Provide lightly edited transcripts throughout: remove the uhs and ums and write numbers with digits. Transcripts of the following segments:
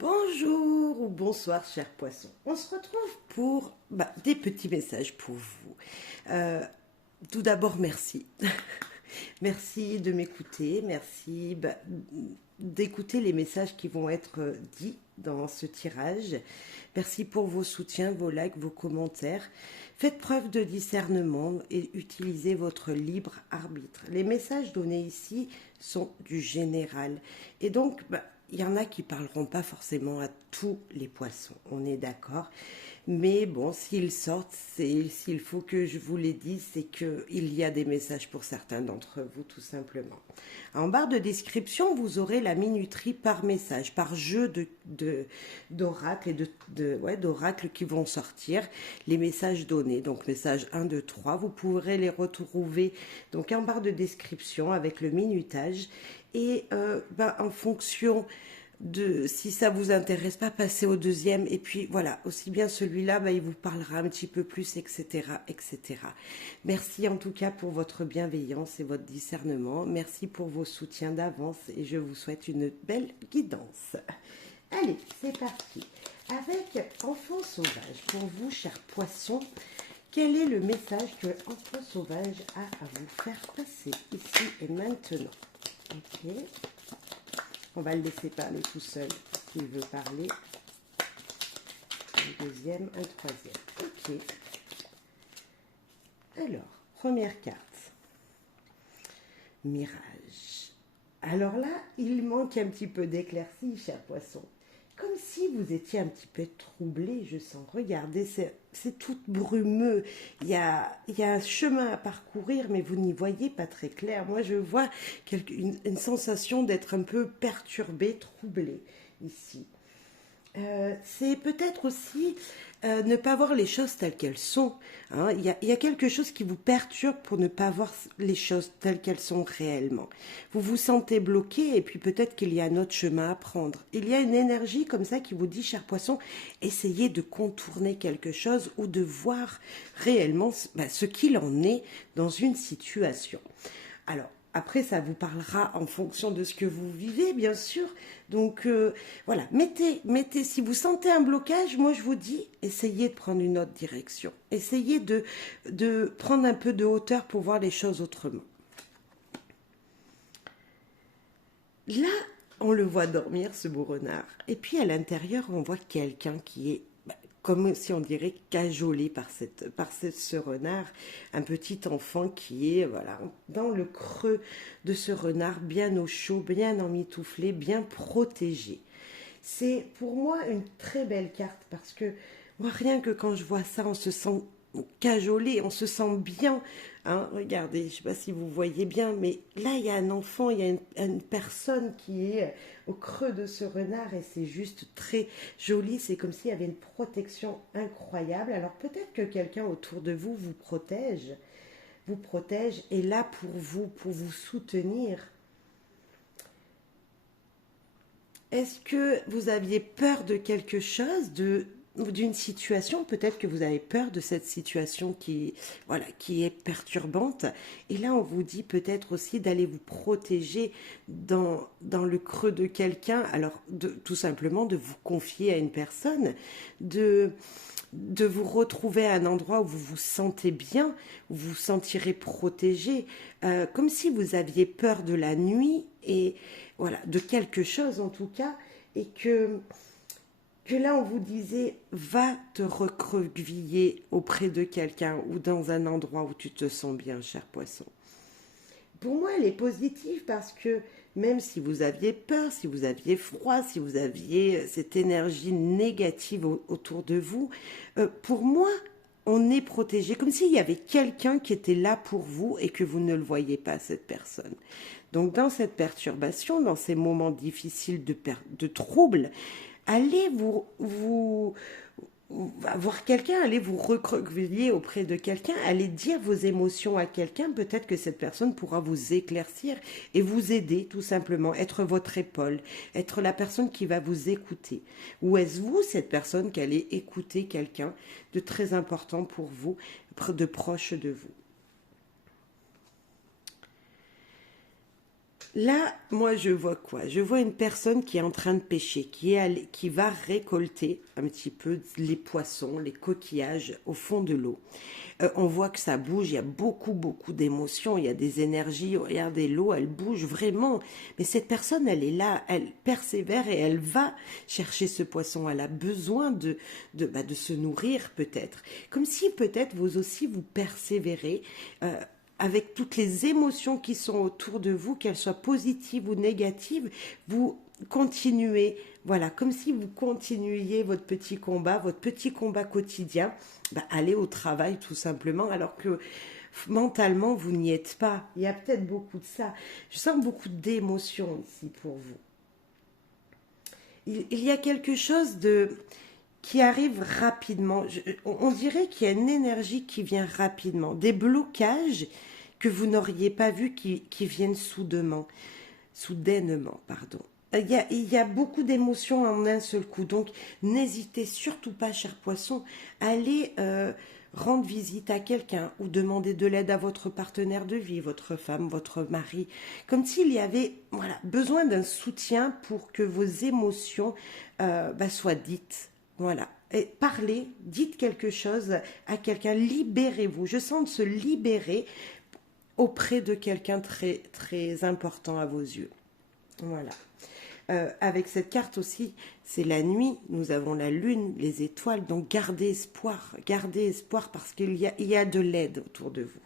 Bonjour ou bonsoir chers poissons. On se retrouve pour des petits messages pour vous. Euh, Tout d'abord merci. Merci de m'écouter, merci d'écouter les messages qui vont être dits dans ce tirage. Merci pour vos soutiens, vos likes, vos commentaires. Faites preuve de discernement et utilisez votre libre arbitre. Les messages donnés ici sont du général. Et donc, il y en a qui parleront pas forcément à tous les poissons, on est d'accord. Mais bon, s'ils sortent, s'il faut que je vous les dise, c'est qu'il y a des messages pour certains d'entre vous, tout simplement. En barre de description, vous aurez la minuterie par message, par jeu d'oracles et d'oracles qui vont sortir, les messages donnés. Donc, message 1, 2, 3, vous pourrez les retrouver donc en barre de description avec le minutage. Et en fonction de si ça vous intéresse pas, passez au deuxième. Et puis voilà, aussi bien celui-là, il vous parlera un petit peu plus, etc., etc. Merci en tout cas pour votre bienveillance et votre discernement. Merci pour vos soutiens d'avance et je vous souhaite une belle guidance. Allez, c'est parti. Avec Enfant Sauvage, pour vous, chers poissons, quel est le message que Enfant Sauvage a à vous faire passer ici et maintenant? Ok. On va le laisser parler tout seul s'il veut parler. Un deuxième, un troisième. Ok. Alors, première carte. Mirage. Alors là, il manque un petit peu d'éclaircie, cher poisson. Comme si vous étiez un petit peu troublé, je sens. Regardez, c'est tout brumeux. Il y a un chemin à parcourir, mais vous n'y voyez pas très clair. Moi, je vois une sensation d'être un peu perturbé, troublé ici. C'est peut-être aussi ne pas voir les choses telles qu'elles sont. Hein. Il y a quelque chose qui vous perturbe pour ne pas voir les choses telles qu'elles sont réellement. Vous vous sentez bloqué et puis peut-être qu'il y a un autre chemin à prendre. Il y a une énergie comme ça qui vous dit, cher poisson, essayez de contourner quelque chose ou de voir réellement ce qu'il en est dans une situation. Alors, après, ça vous parlera en fonction de ce que vous vivez, bien sûr. Donc, voilà, mettez, si vous sentez un blocage, moi je vous dis, essayez de prendre une autre direction. Essayez de prendre un peu de hauteur pour voir les choses autrement. Là, on le voit dormir, ce beau renard. Et puis, à l'intérieur, on voit quelqu'un qui est comme si on dirait cajolé par ce renard, un petit enfant qui est dans le creux de ce renard, bien au chaud, bien emmitouflé, bien protégé. C'est pour moi une très belle carte parce que moi rien que quand je vois ça, on se sent cajolé, on se sent bien. Hein, regardez, je ne sais pas si vous voyez bien, mais là il y a un enfant, il y a une personne qui est au creux de ce renard et c'est juste très joli. C'est comme s'il y avait une protection incroyable. Alors peut-être que quelqu'un autour de vous vous protège, est là pour vous soutenir. Est-ce que vous aviez peur de quelque chose, d'une situation? Peut-être que vous avez peur de cette situation qui est perturbante. Et là, on vous dit peut-être aussi d'aller vous protéger dans le creux de quelqu'un. Alors, tout simplement de vous confier à une personne, de vous retrouver à un endroit où vous vous sentez bien, où vous vous sentirez protégé, comme si vous aviez peur de la nuit et voilà, de quelque chose en tout cas, et que là on vous disait va te recroqueviller auprès de quelqu'un ou dans un endroit où tu te sens bien, cher poisson. Pour moi, elle est positive parce que même si vous aviez peur, si vous aviez froid, si vous aviez cette énergie négative autour de vous, pour moi, on est protégé, comme s'il y avait quelqu'un qui était là pour vous et que vous ne le voyez pas, cette personne. Donc dans cette perturbation, dans ces moments difficiles de trouble, allez vous voir quelqu'un, allez vous recroqueviller auprès de quelqu'un, allez dire vos émotions à quelqu'un, peut-être que cette personne pourra vous éclaircir et vous aider tout simplement, être votre épaule, être la personne qui va vous écouter. Ou est-ce vous, cette personne, qui allez écouter quelqu'un de très important pour vous, de proche de vous? Là, moi, je vois quoi? Je vois une personne qui est en train de pêcher, qui va récolter un petit peu les poissons, les coquillages au fond de l'eau. On voit que ça bouge, il y a beaucoup, beaucoup d'émotions, il y a des énergies. Regardez, l'eau, elle bouge vraiment. Mais cette personne, elle est là, elle persévère et elle va chercher ce poisson. Elle a besoin de se nourrir peut-être. Comme si peut-être vous aussi, vous persévérez. Avec toutes les émotions qui sont autour de vous, qu'elles soient positives ou négatives, vous continuez, voilà, comme si vous continuiez votre petit combat quotidien, aller au travail tout simplement, alors que mentalement, vous n'y êtes pas. Il y a peut-être beaucoup de ça. Je sens beaucoup d'émotions ici pour vous. Il y a quelque chose qui arrive rapidement. On dirait qu'il y a une énergie qui vient rapidement. Des blocages que vous n'auriez pas vus qui viennent soudainement, pardon. Il y a beaucoup d'émotions en un seul coup. Donc, n'hésitez surtout pas, cher poisson, à aller rendre visite à quelqu'un ou demander de l'aide à votre partenaire de vie, votre femme, votre mari, comme s'il y avait voilà, besoin d'un soutien pour que vos émotions soient dites. Voilà. Et parlez, dites quelque chose à quelqu'un, libérez-vous. Je sens de se libérer auprès de quelqu'un très, très important à vos yeux. Voilà. Avec cette carte aussi, c'est la nuit, nous avons la lune, les étoiles, donc gardez espoir parce il y a de l'aide autour de vous,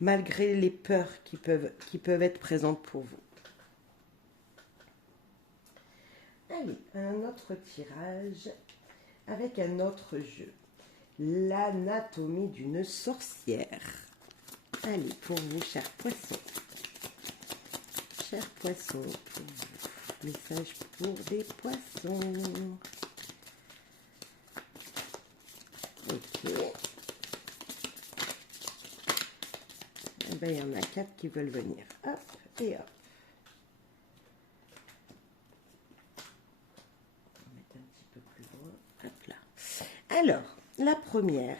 malgré les peurs qui peuvent être présentes pour vous. Allez, un autre tirage avec un autre jeu. L'anatomie d'une sorcière. Allez, pour vous, chers poissons. Chers poissons, pour vous. Message pour des poissons. Ok. Eh bien, il y en a 4 qui veulent venir. Hop et hop. On va mettre un petit peu plus loin. Hop là. Alors, la première.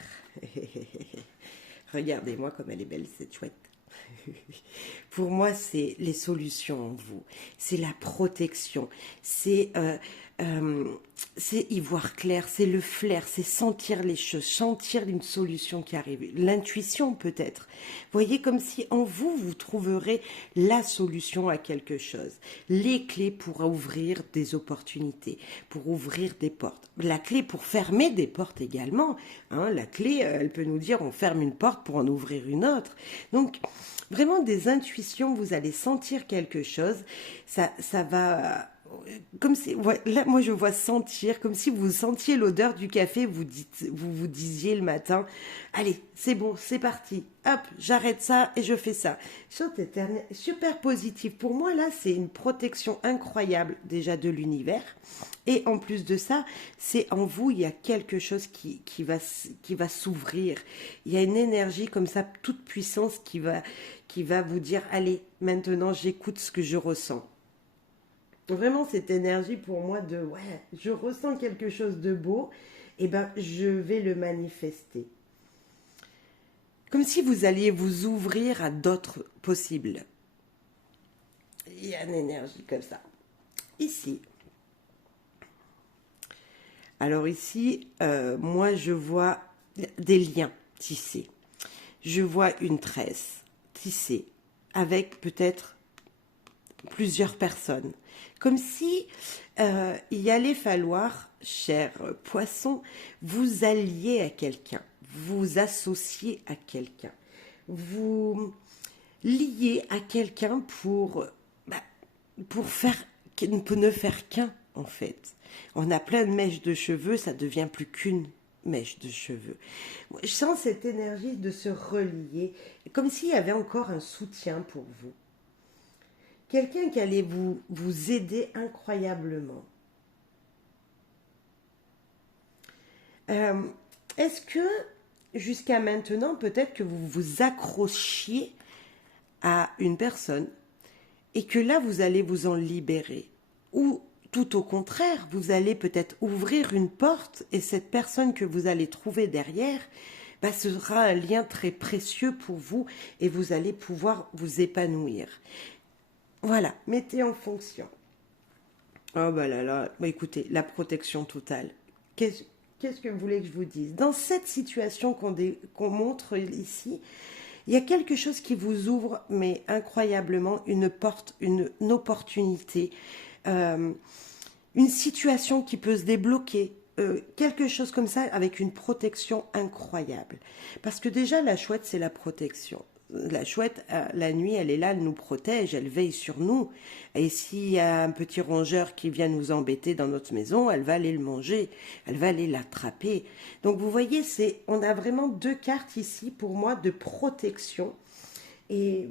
Regardez-moi comme elle est belle, cette chouette. Pour moi, c'est les solutions en vous. C'est la protection. C'est y voir clair. C'est le flair. C'est sentir les choses. Sentir une solution qui arrive. L'intuition peut-être. Voyez comme si en vous, vous trouverez la solution à quelque chose. Les clés pour ouvrir des opportunités. Pour ouvrir des portes. La clé pour fermer des portes également. Hein, la clé, elle peut nous dire on ferme une porte pour en ouvrir une autre. Donc, vraiment des intuitions, vous allez sentir quelque chose, ça va comme si là moi je vois sentir comme si vous sentiez l'odeur du café, vous disiez le matin allez, c'est bon, c'est parti. Hop, j'arrête ça et je fais ça. Chante éternelle, super positif. Pour moi là, c'est une protection incroyable déjà de l'univers. Et en plus de ça, c'est en vous, il y a quelque chose qui va s'ouvrir. Il y a une énergie comme ça, toute puissance qui va vous dire, allez, maintenant j'écoute ce que je ressens. Vraiment cette énergie pour moi ouais, je ressens quelque chose de beau, et je vais le manifester. Comme si vous alliez vous ouvrir à d'autres possibles. Il y a une énergie comme ça. Ici. Alors ici, moi je vois des liens tissés. Je vois une tresse tissée avec peut-être plusieurs personnes. Comme si il allait falloir, cher poisson, vous allier à quelqu'un, vous associer à quelqu'un, vous lier à quelqu'un pour ne faire qu'un en fait. On a plein de mèches de cheveux, ça devient plus qu'une mèche de cheveux. Je sens cette énergie de se relier, comme s'il y avait encore un soutien pour vous. Quelqu'un qui allait vous aider incroyablement. Est-ce que jusqu'à maintenant, peut-être que vous vous accrochiez à une personne et que là, vous allez vous en libérer. Ou tout au contraire, vous allez peut-être ouvrir une porte et cette personne que vous allez trouver derrière, ce sera un lien très précieux pour vous et vous allez pouvoir vous épanouir. Voilà, mettez en fonction. Oh bah là là, bah écoutez, la protection totale. Qu'est-ce qu'est-ce que vous voulez que je vous dise? Dans cette situation qu'on montre ici, il y a quelque chose qui vous ouvre, mais incroyablement, une porte, une opportunité, euh, une situation qui peut se débloquer, quelque chose comme ça, avec une protection incroyable. Parce que déjà, la chouette, c'est la protection. La chouette, la nuit, elle est là, elle nous protège, elle veille sur nous. Et s'il y a un petit rongeur qui vient nous embêter dans notre maison, elle va aller le manger, elle va aller l'attraper. Donc vous voyez, on a vraiment deux cartes ici pour moi de protection. Et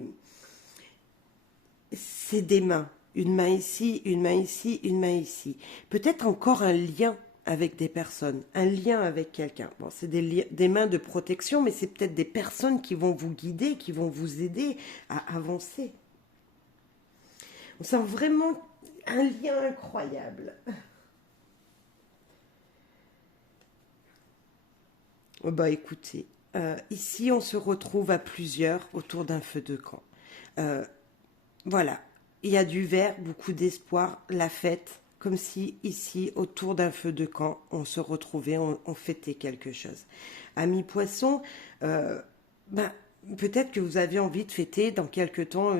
c'est des mains. Une main ici, une main ici, une main ici. Peut-être encore un lien avec des personnes, un lien avec quelqu'un. Bon, c'est des mains de protection, mais c'est peut-être des personnes qui vont vous guider, qui vont vous aider à avancer. On sent vraiment un lien incroyable. Oh bah écoutez, ici on se retrouve à plusieurs autour d'un feu de camp. Euh, Voilà, il y a du vert, beaucoup d'espoir, la fête, comme si ici, autour d'un feu de camp, on se retrouvait, on fêtait quelque chose. Amis poissons, euh, ben, peut-être que vous avez envie de fêter dans quelque temps.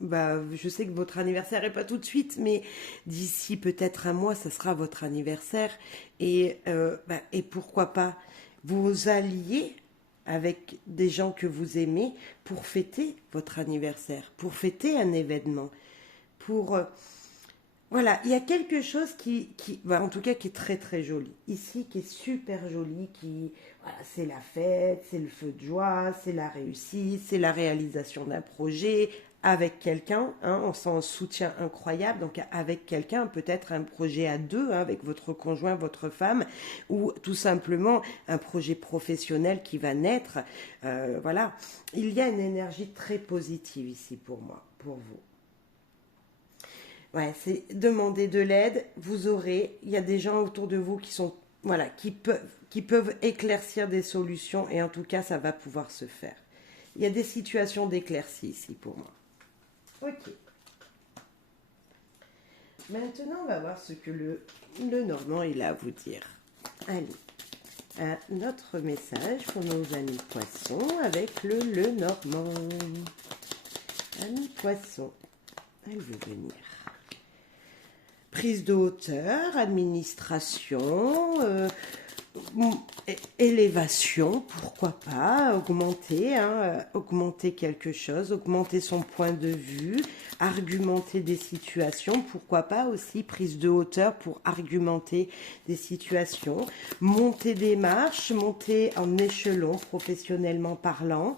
Bah, je sais que votre anniversaire n'est pas tout de suite, mais d'ici peut-être un mois, ça sera votre anniversaire. Et pourquoi pas vous allier avec des gens que vous aimez pour fêter votre anniversaire, pour fêter un événement, pour voilà, il y a quelque chose en tout cas, qui est très très joli. Ici, qui est super joli, voilà, c'est la fête, c'est le feu de joie, c'est la réussite, c'est la réalisation d'un projet avec quelqu'un. Hein, on sent un soutien incroyable. Donc, avec quelqu'un, peut-être un projet à deux, hein, avec votre conjoint, votre femme, ou tout simplement un projet professionnel qui va naître. Voilà, il y a une énergie très positive ici pour moi, pour vous. Ouais, c'est demander de l'aide, vous aurez, il y a des gens autour de vous qui sont, voilà, qui peuvent éclaircir des solutions et en tout cas, ça va pouvoir se faire. Il y a des situations d'éclaircie ici pour moi. Ok. Maintenant, on va voir ce que le Normand il a à vous dire. Allez, notre message pour nos amis poissons avec le Normand. Ami poisson, elle veut venir. Prise de hauteur, administration, élévation, pourquoi pas, augmenter, hein, augmenter quelque chose, augmenter son point de vue, argumenter des situations, pourquoi pas aussi prise de hauteur pour argumenter des situations, monter des marches, monter en échelon professionnellement parlant,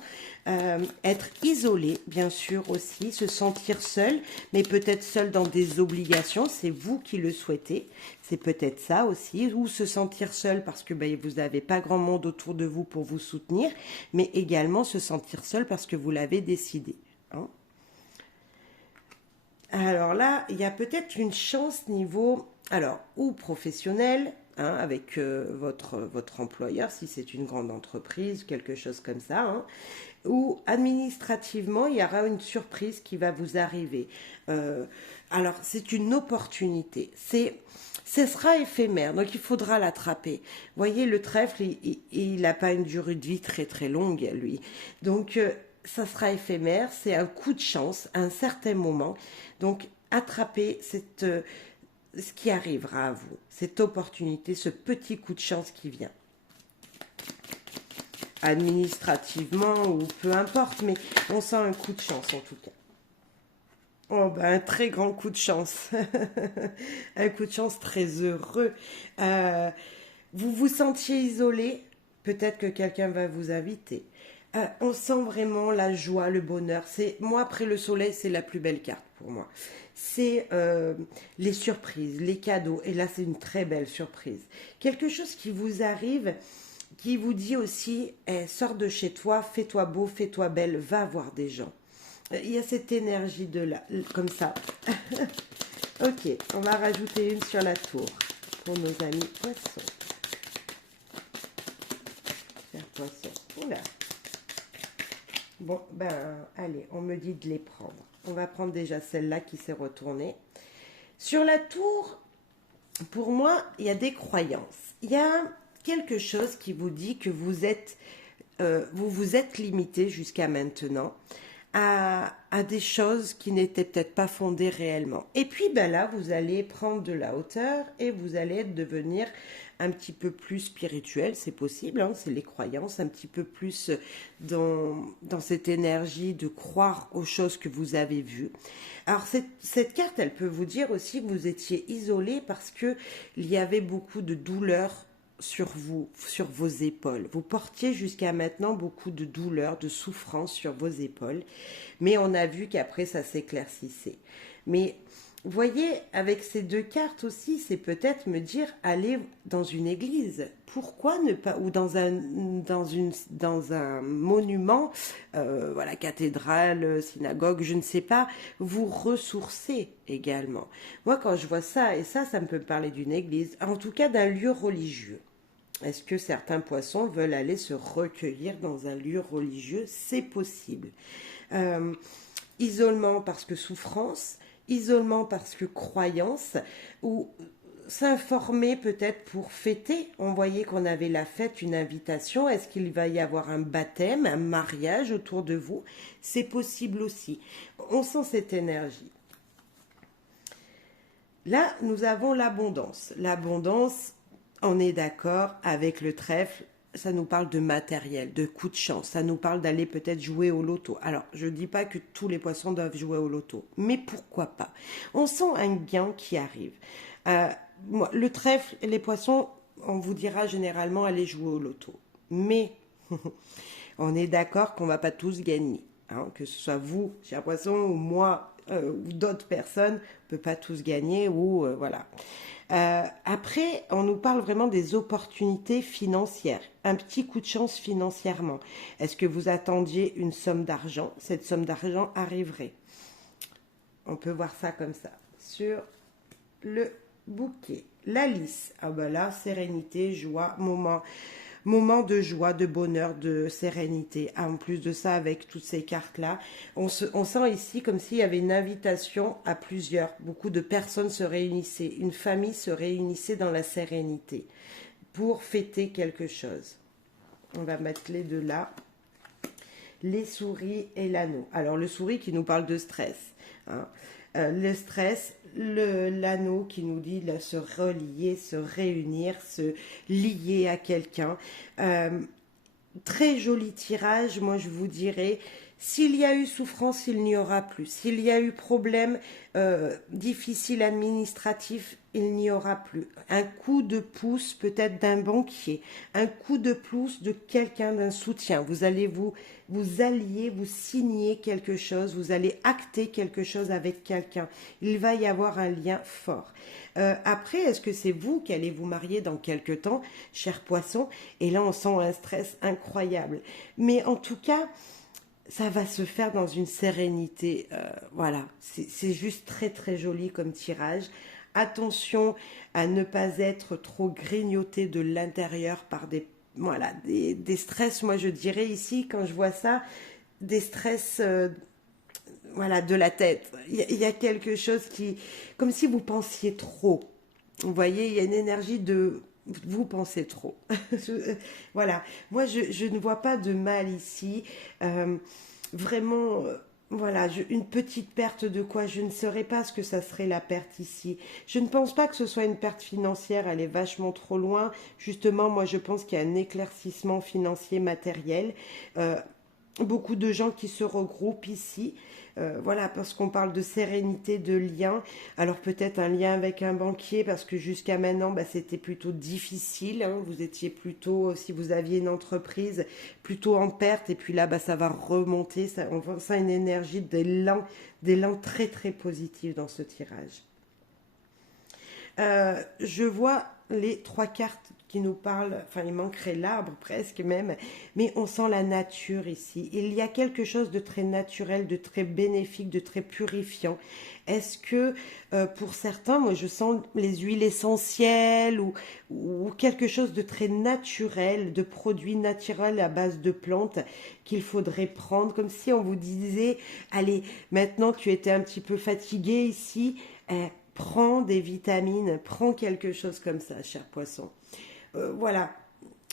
être isolé, bien sûr aussi, se sentir seul, mais peut-être seul dans des obligations, c'est vous qui le souhaitez, c'est peut-être ça aussi, ou se sentir seul parce que ben, vous n'avez pas grand monde autour de vous pour vous soutenir, mais également se sentir seul parce que vous l'avez décidé. Hein. Alors là, il y a peut-être une chance niveau, alors, ou professionnel, hein, avec votre employeur, si c'est une grande entreprise, quelque chose comme ça, hein, ou administrativement, il y aura une surprise qui va vous arriver. Alors, c'est une opportunité. Ce sera éphémère, donc il faudra l'attraper. Voyez, le trèfle, il n'a pas une durée de vie très très longue, lui. Donc, ça sera éphémère, c'est un coup de chance à un certain moment. Donc, attrapez ce qui arrivera à vous, cette opportunité, ce petit coup de chance qui vient. Administrativement ou peu importe, mais on sent un coup de chance en tout cas. Oh ben un très grand coup de chance, un coup de chance très heureux. Euh, Vous vous sentiez isolé, peut-être que quelqu'un va vous inviter. On sent vraiment la joie, le bonheur. C'est moi après le soleil, c'est la plus belle carte pour moi. C'est les surprises, les cadeaux. Et là, c'est une très belle surprise. Quelque chose qui vous arrive, qui vous dit aussi, sors de chez toi, fais-toi beau, fais-toi belle, va voir des gens. Il y a cette énergie de là, comme ça. Ok, on va rajouter une sur la tour pour nos amis poissons. Faire poisson. Oula. Bon, ben, allez, on me dit de les prendre. On va prendre déjà celle-là qui s'est retournée. Sur la tour, pour moi, il y a des croyances. Il y a quelque chose qui vous dit que vous vous êtes limité jusqu'à maintenant à des choses qui n'étaient peut-être pas fondées réellement. Et puis ben là, vous allez prendre de la hauteur et vous allez devenir un petit peu plus spirituel, c'est possible, hein, c'est les croyances, un petit peu plus dans cette énergie de croire aux choses que vous avez vues. Alors cette carte, elle peut vous dire aussi que vous étiez isolé parce que il y avait beaucoup de douleurs sur vous, sur vos épaules. Vous portiez jusqu'à maintenant beaucoup de douleurs, de souffrances sur vos épaules, mais on a vu qu'après ça s'éclaircissait. Mais voyez, avec ces deux cartes aussi, c'est peut-être me dire aller dans une église. Pourquoi ne pas, ou dans un monument, voilà, cathédrale, synagogue, je ne sais pas, vous ressourcer également. Moi, quand je vois ça, et ça me peut parler d'une église, en tout cas d'un lieu religieux. Est-ce que certains poissons veulent aller se recueillir dans un lieu religieux? C'est possible. Euh, Isolement parce que souffrance, isolement parce que croyance, ou s'informer peut-être pour fêter. On voyait qu'on avait la fête, une invitation. Est-ce qu'il va y avoir un baptême, un mariage autour de vous? C'est possible aussi. On sent cette énergie. Là, nous avons l'abondance. L'abondance, on est d'accord avec le trèfle, ça nous parle de matériel, de coup de chance, ça nous parle d'aller peut-être jouer au loto. Alors, je ne dis pas que tous les poissons doivent jouer au loto, mais pourquoi pas? On sent un gain qui arrive. Euh, le trèfle, les poissons, on vous dira généralement aller jouer au loto. Mais on est d'accord qu'on ne va pas tous gagner. Hein, que ce soit vous, cher poisson, ou moi, ou d'autres personnes, on ne peut pas tous gagner, ou voilà. Après, on nous parle vraiment des opportunités financières, un petit coup de chance financièrement. Est-ce que vous attendiez une somme d'argent? Cette somme d'argent arriverait. On peut voir ça comme ça. Sur le bouquet. La lys. Ah ben là, sérénité, joie, moment de joie, de bonheur, de sérénité. Ah, en plus de ça, avec toutes ces cartes-là, on sent ici comme s'il y avait une invitation à plusieurs. Beaucoup de personnes se réunissaient, une famille se réunissait dans la sérénité pour fêter quelque chose. On va mettre les deux là. Les souris et l'anneau. Alors le souris qui nous parle de stress. Hein. Le stress, l'anneau qui nous dit de se relier, se réunir, se lier à quelqu'un. Très joli tirage, moi je vous dirais, s'il y a eu souffrance, il n'y aura plus. S'il y a eu problème difficile administratif, il n'y aura plus. Un coup de pouce peut-être d'un banquier, un coup de pouce de quelqu'un, d'un soutien. Vous allez vous allier, vous signer quelque chose, vous allez acter quelque chose avec quelqu'un. Il va y avoir un lien fort. Après, est-ce que c'est vous qui allez vous marier dans quelque temps, cher poisson? Et là, on sent un stress incroyable. Mais en tout cas, ça va se faire dans une sérénité. Voilà, c'est juste très très joli comme tirage. Attention à ne pas être trop grignoté de l'intérieur par des stress. Moi, je dirais ici, quand je vois ça, des stress de la tête. Il y a quelque chose comme si vous pensiez trop. Vous voyez, il y a une énergie de vous pensez trop. Voilà. Moi, je ne vois pas de mal ici. Vraiment, voilà, une petite perte de quoi? Je ne saurais pas ce que ça serait la perte ici. Je ne pense pas que ce soit une perte financière. Elle est vachement trop loin. Justement, moi, je pense qu'il y a un éclaircissement financier matériel. Beaucoup de gens qui se regroupent ici. Voilà, parce qu'on parle de sérénité, de lien. Alors peut-être un lien avec un banquier, parce que jusqu'à maintenant, c'était plutôt difficile. Hein. Vous étiez plutôt, si vous aviez une entreprise, plutôt en perte. Et puis là, ça va remonter. On sent une énergie d'élan très très positif dans ce tirage. Je vois les trois cartes qui nous parle, enfin il manquerait l'arbre presque même, mais on sent la nature ici. Il y a quelque chose de très naturel, de très bénéfique, de très purifiant. Est-ce que pour certains, moi je sens les huiles essentielles ou quelque chose de très naturel, de produits naturels à base de plantes qu'il faudrait prendre, comme si on vous disait, allez, maintenant tu étais un petit peu fatigué ici, prends des vitamines, prends quelque chose comme ça, cher poisson. Voilà,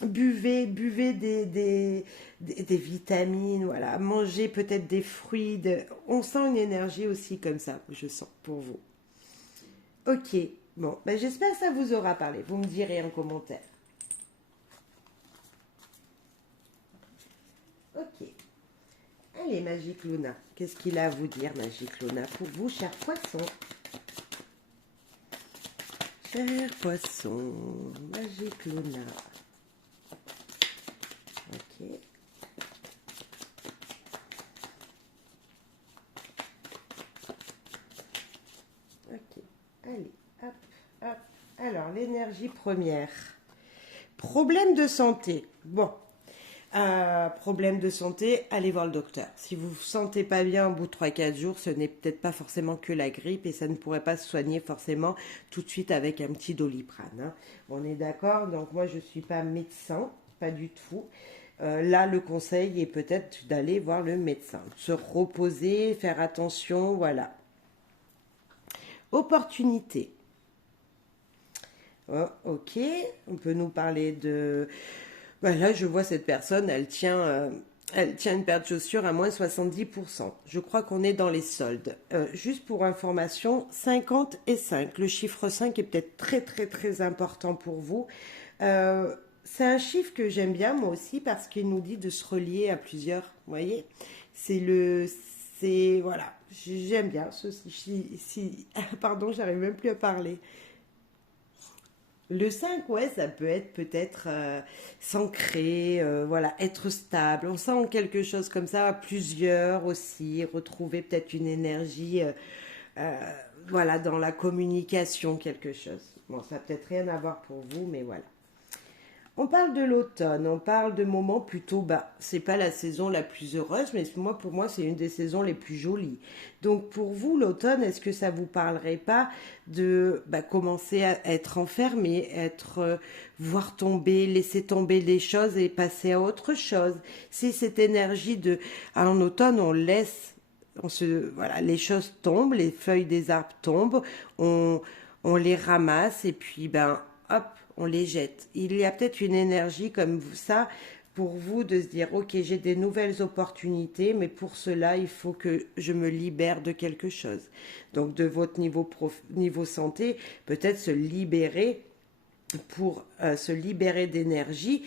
buvez des vitamines, voilà, mangez peut-être des fruits. On sent une énergie aussi comme ça, je sens pour vous. Ok, bon, ben j'espère que ça vous aura parlé. Vous me direz en commentaire. Ok, allez, Magique Luna, qu'est-ce qu'il a à vous dire, Magique Luna, pour vous, cher poisson? Cher poisson, Magique Luna. Ok. Ok. Allez, hop, hop. Alors, l'énergie première. Problème de santé. Bon. Problème de santé, allez voir le docteur. Si vous vous sentez pas bien au bout de 3 4 jours, ce n'est peut-être pas forcément que la grippe et ça ne pourrait pas se soigner forcément tout de suite avec un petit Doliprane, hein. On est d'accord? Donc moi je ne suis pas médecin, pas du tout. Là le conseil est peut-être d'aller voir le médecin, se reposer, faire attention, voilà. Opportunité. Oh, ok, on peut nous parler de... Ben là, je vois cette personne, elle tient une paire de chaussures à moins 70%. Je crois qu'on est dans les soldes. Juste pour information, 50 et 5. Le chiffre 5 est peut-être très très très important pour vous. Euh, c'est un chiffre que j'aime bien moi aussi parce qu'il nous dit de se relier à plusieurs. Vous voyez? C'est le... C'est... Voilà. J'aime bien ceci. Pardon, j'arrive même plus à parler. Le 5, ouais, ça peut être peut-être s'ancrer, voilà, être stable. On sent quelque chose comme ça, plusieurs aussi, retrouver peut-être une énergie, euh, voilà, dans la communication, quelque chose. Bon, ça n'a peut-être rien à voir pour vous, mais voilà. On parle de l'automne, on parle de moments plutôt, bah, c'est pas la saison la plus heureuse, mais moi, pour moi, c'est une des saisons les plus jolies. Donc, pour vous, l'automne, est-ce que ça vous parlerait pas de bah, commencer à être enfermé, être, voir tomber, laisser tomber les choses et passer à autre chose? C'est cette énergie de, en automne, on laisse, voilà, les choses tombent, les feuilles des arbres tombent, on, on les ramasse et puis, ben, hop, on les jette. Il y a peut-être une énergie comme ça pour vous de se dire, ok, j'ai des nouvelles opportunités, mais pour cela, il faut que je me libère de quelque chose. Donc de votre niveau santé, peut-être se libérer pour se libérer d'énergie,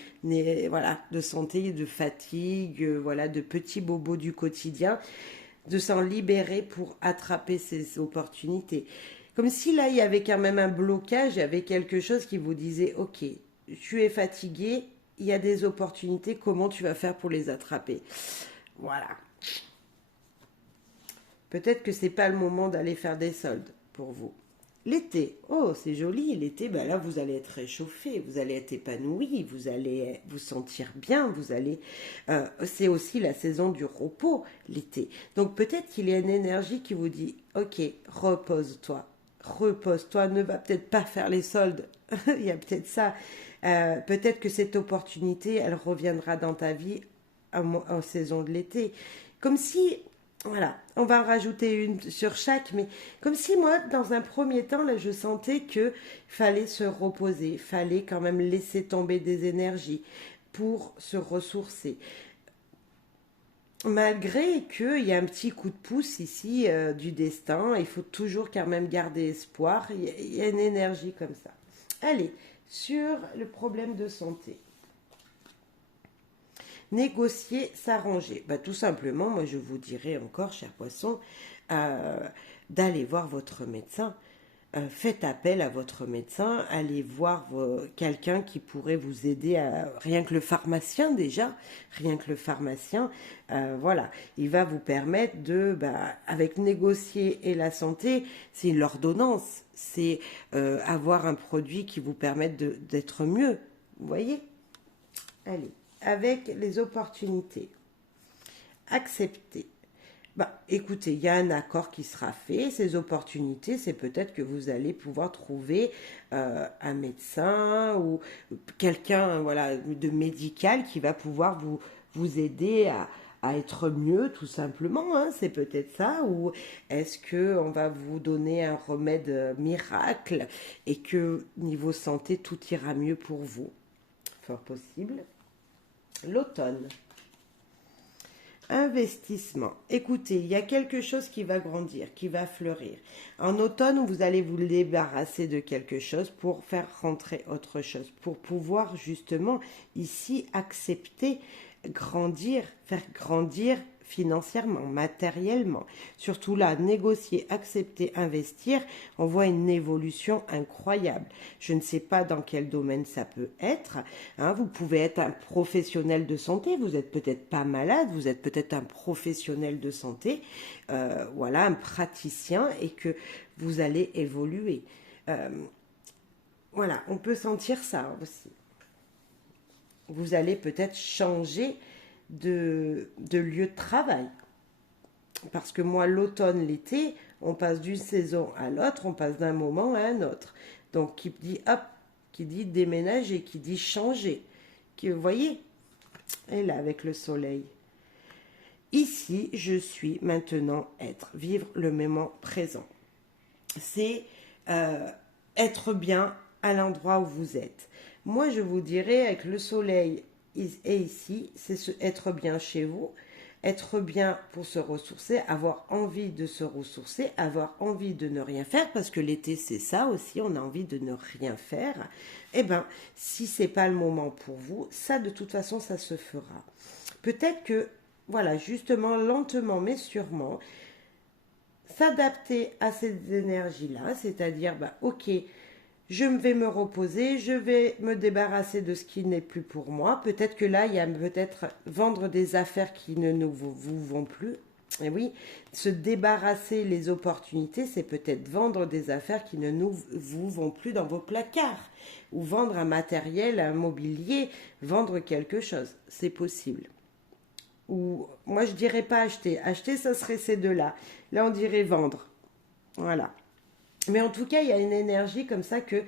voilà, de santé, de fatigue, voilà, de petits bobos du quotidien, de s'en libérer pour attraper ces opportunités. Comme si là, il y avait quand même un blocage, il y avait quelque chose qui vous disait, ok, tu es fatigué, il y a des opportunités, comment tu vas faire pour les attraper? Voilà. Peut-être que c'est pas le moment d'aller faire des soldes pour vous. L'été, oh c'est joli, l'été, ben là vous allez être réchauffé, vous allez être épanoui, vous allez vous sentir bien, c'est aussi la saison du repos, l'été. Donc peut-être qu'il y a une énergie qui vous dit, ok, repose-toi, ne va peut-être pas faire les soldes, il y a peut-être ça. Peut-être que cette opportunité, elle reviendra dans ta vie en saison de l'été. Comme si voilà, on va en rajouter une sur chaque, mais comme si moi, dans un premier temps, là, je sentais que fallait se reposer, fallait quand même laisser tomber des énergies pour se ressourcer. Malgré qu'il y a un petit coup de pouce ici du destin, il faut toujours quand même garder espoir, il y a une énergie comme ça. Allez, sur le problème de santé. Négocier, s'arranger. Bah, tout simplement, moi je vous dirais encore, cher poisson, euh, d'aller voir votre médecin. Faites appel à votre médecin, allez voir quelqu'un qui pourrait vous aider, rien que le pharmacien déjà, rien que le pharmacien, voilà, il va vous permettre de, bah, avec négocier et la santé, c'est l'ordonnance, c'est avoir un produit qui vous permette d'être mieux. Vous voyez? Allez, avec les opportunités. Accepter. Bah, écoutez, il y a un accord qui sera fait. Ces opportunités, c'est peut-être que vous allez pouvoir trouver un médecin ou quelqu'un, voilà, de médical qui va pouvoir vous aider à être mieux, tout simplement. Hein, c'est peut-être ça. Ou est-ce que on va vous donner un remède miracle et que niveau santé, tout ira mieux pour vous? Fort possible. L'automne. Investissement. Écoutez, il y a quelque chose qui va grandir, qui va fleurir. En automne, vous allez vous débarrasser de quelque chose pour faire rentrer autre chose, pour pouvoir justement ici accepter, grandir, faire grandir financièrement, matériellement. Surtout là, négocier, accepter, investir, on voit une évolution incroyable. Je ne sais pas dans quel domaine ça peut être. Hein, vous pouvez être un professionnel de santé, vous n'êtes peut-être pas malade, vous êtes peut-être un professionnel de santé, voilà, un praticien et que vous allez évoluer. Voilà, on peut sentir ça aussi. Vous allez peut-être changer de lieu de travail. Parce que moi, l'automne, l'été, on passe d'une saison à l'autre, on passe d'un moment à un autre. Donc, qui dit hop, qui dit déménager, qui dit changer. Qui, vous voyez? Et là, avec le soleil. Ici, je suis maintenant être, vivre le moment présent. C'est être bien à l'endroit où vous êtes. Moi, je vous dirais, avec le soleil et ici, c'est être bien chez vous, être bien pour se ressourcer, avoir envie de se ressourcer, avoir envie de ne rien faire, parce que l'été, c'est ça aussi, on a envie de ne rien faire. Eh bien, si c'est pas le moment pour vous, ça, de toute façon, ça se fera. Peut-être que, voilà, justement, lentement, mais sûrement, s'adapter à ces énergies-là, c'est-à-dire, bah, ok, je vais me reposer, je vais me débarrasser de ce qui n'est plus pour moi. Peut-être que là, il y a peut-être vendre des affaires qui ne vous vont plus. Et oui, se débarrasser les opportunités, c'est peut-être vendre des affaires qui ne vous vont plus dans vos placards. Ou vendre un matériel, un mobilier, vendre quelque chose. C'est possible. Ou moi, je dirais pas acheter. Acheter, ça serait ces deux-là. Là, on dirait vendre. Voilà. Mais en tout cas, il y a une énergie comme ça que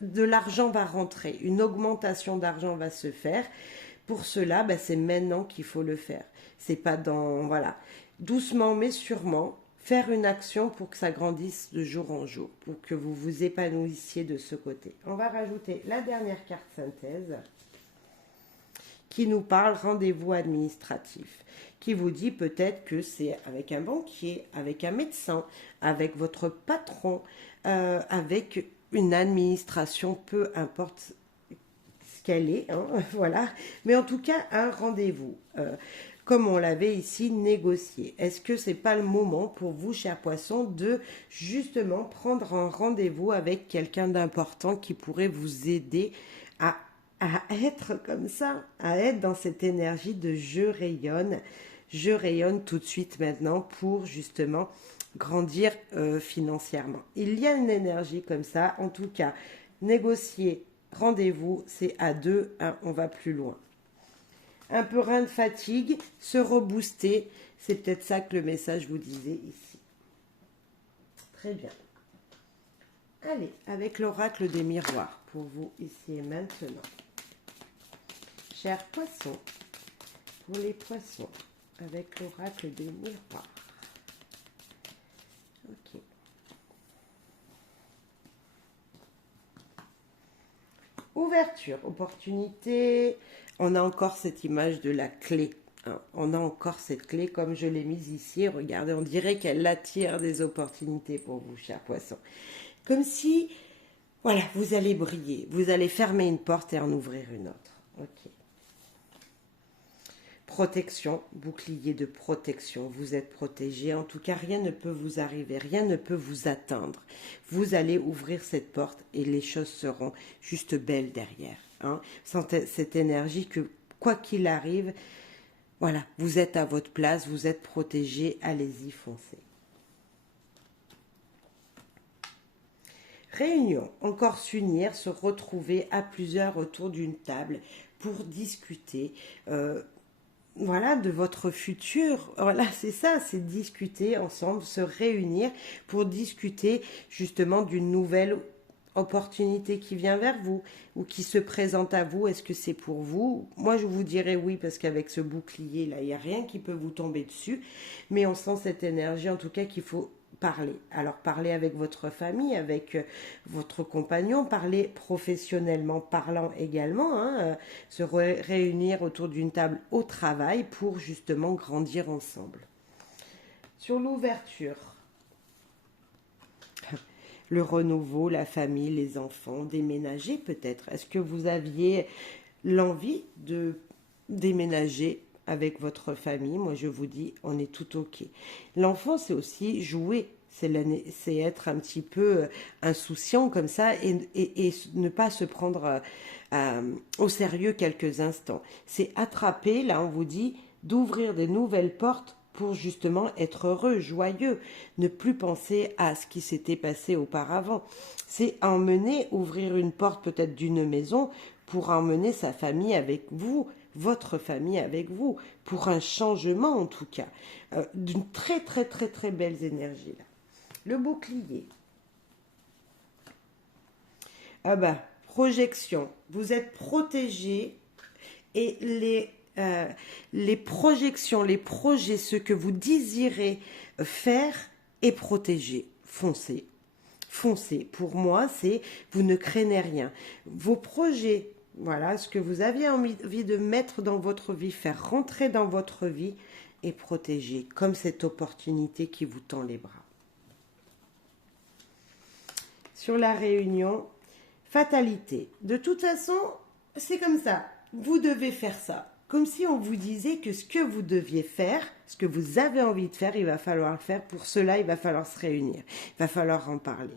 de l'argent va rentrer, une augmentation d'argent va se faire. Pour cela, bah, c'est maintenant qu'il faut le faire. C'est pas dans, voilà, doucement mais sûrement, faire une action pour que ça grandisse de jour en jour, pour que vous vous épanouissiez de ce côté. On va rajouter la dernière carte synthèse qui nous parle rendez-vous administratif, qui vous dit peut-être que c'est avec un banquier, avec un médecin, avec votre patron, avec une administration, peu importe ce qu'elle est, hein, voilà. Mais en tout cas, un rendez-vous. Comme on l'avait ici négocié. Est-ce que c'est pas le moment pour vous, cher poisson, de justement prendre un rendez-vous avec quelqu'un d'important qui pourrait vous aider à être comme ça, à être dans cette énergie de je rayonne tout de suite maintenant pour justement grandir financièrement. Il y a une énergie comme ça, en tout cas, négocier, rendez-vous, c'est à deux, hein, on va plus loin. Un peu rien de fatigue, se rebooster, c'est peut-être ça que le message vous disait ici. Très bien. Allez, avec l'oracle des miroirs pour vous ici et maintenant. Chers poissons, pour les poissons, avec l'oracle des miroirs. Ok. Ouverture, opportunité. On a encore cette image de la clé. Hein. On a encore cette clé comme je l'ai mise ici. Regardez, on dirait qu'elle attire des opportunités pour vous, chers poissons. Comme si, voilà, vous allez briller. Vous allez fermer une porte et en ouvrir une autre. Ok. Protection, bouclier de protection, vous êtes protégé, en tout cas rien ne peut vous arriver, rien ne peut vous atteindre. Vous allez ouvrir cette porte et les choses seront juste belles derrière. Hein. Cette énergie que quoi qu'il arrive, voilà, vous êtes à votre place, vous êtes protégé, allez-y, foncez. Réunion, encore s'unir, se retrouver à plusieurs autour d'une table pour discuter. Voilà, de votre futur. Voilà, c'est ça, c'est discuter ensemble, se réunir pour discuter justement d'une nouvelle opportunité qui vient vers vous ou qui se présente à vous. Est-ce que c'est pour vous? Moi, je vous dirais oui, parce qu'avec ce bouclier là, il n'y a rien qui peut vous tomber dessus, mais on sent cette énergie en tout cas qu'il faut parler. Alors parler avec votre famille, avec votre compagnon, parler professionnellement parlant également, hein, se réunir autour d'une table au travail pour justement grandir ensemble. Sur l'ouverture, le renouveau, la famille, les enfants, déménager peut-être. Est-ce que vous aviez l'envie de déménager avec votre famille? Moi, je vous dis, on est tout OK. L'enfant, c'est aussi jouer. C'est être un petit peu insouciant comme ça et ne pas se prendre au sérieux quelques instants. C'est attraper, là on vous dit, d'ouvrir des nouvelles portes pour justement être heureux, joyeux, ne plus penser à ce qui s'était passé auparavant. C'est emmener, ouvrir une porte peut-être d'une maison pour emmener sa famille avec vous, votre famille avec vous, pour un changement en tout cas, d'une très très très très belles énergies là. Le bouclier. Ah bah, projection. Vous êtes protégé et les projections, les projets, ce que vous désirez faire est protégé. Foncez. Foncez. Pour moi, c'est vous ne craignez rien. Vos projets, voilà, ce que vous aviez envie de mettre dans votre vie, faire rentrer dans votre vie, est protégé, comme cette opportunité qui vous tend les bras. Sur la réunion, fatalité. De toute façon, c'est comme ça. Vous devez faire ça. Comme si on vous disait que ce que vous deviez faire, ce que vous avez envie de faire, il va falloir le faire. Pour cela, il va falloir se réunir. Il va falloir en parler.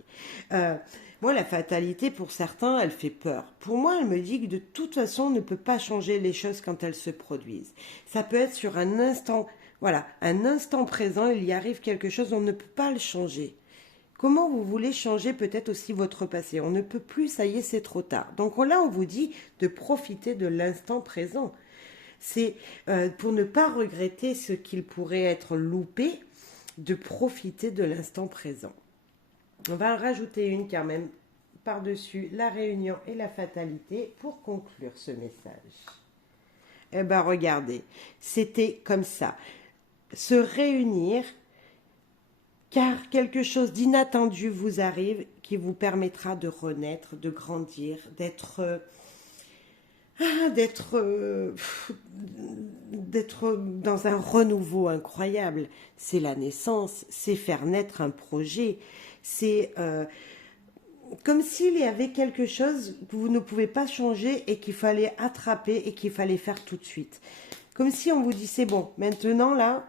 Moi, la fatalité, pour certains, elle fait peur. Pour moi, elle me dit que de toute façon, on ne peut pas changer les choses quand elles se produisent. Ça peut être sur un instant, voilà, un instant présent, il y arrive quelque chose, on ne peut pas le changer. Comment vous voulez changer peut-être aussi votre passé? On ne peut plus, ça y est, c'est trop tard. Donc là, on vous dit de profiter de l'instant présent. C'est pour ne pas regretter ce qu'il pourrait être loupé, de profiter de l'instant présent. On va en rajouter une quand même par-dessus la réunion et la fatalité pour conclure ce message. Eh bien, regardez, c'était comme ça. Se réunir, car quelque chose d'inattendu vous arrive qui vous permettra de renaître, de grandir, d'être dans un renouveau incroyable. C'est la naissance, c'est faire naître un projet, c'est comme s'il y avait quelque chose que vous ne pouvez pas changer et qu'il fallait attraper et qu'il fallait faire tout de suite. Comme si on vous dit c'est bon, maintenant là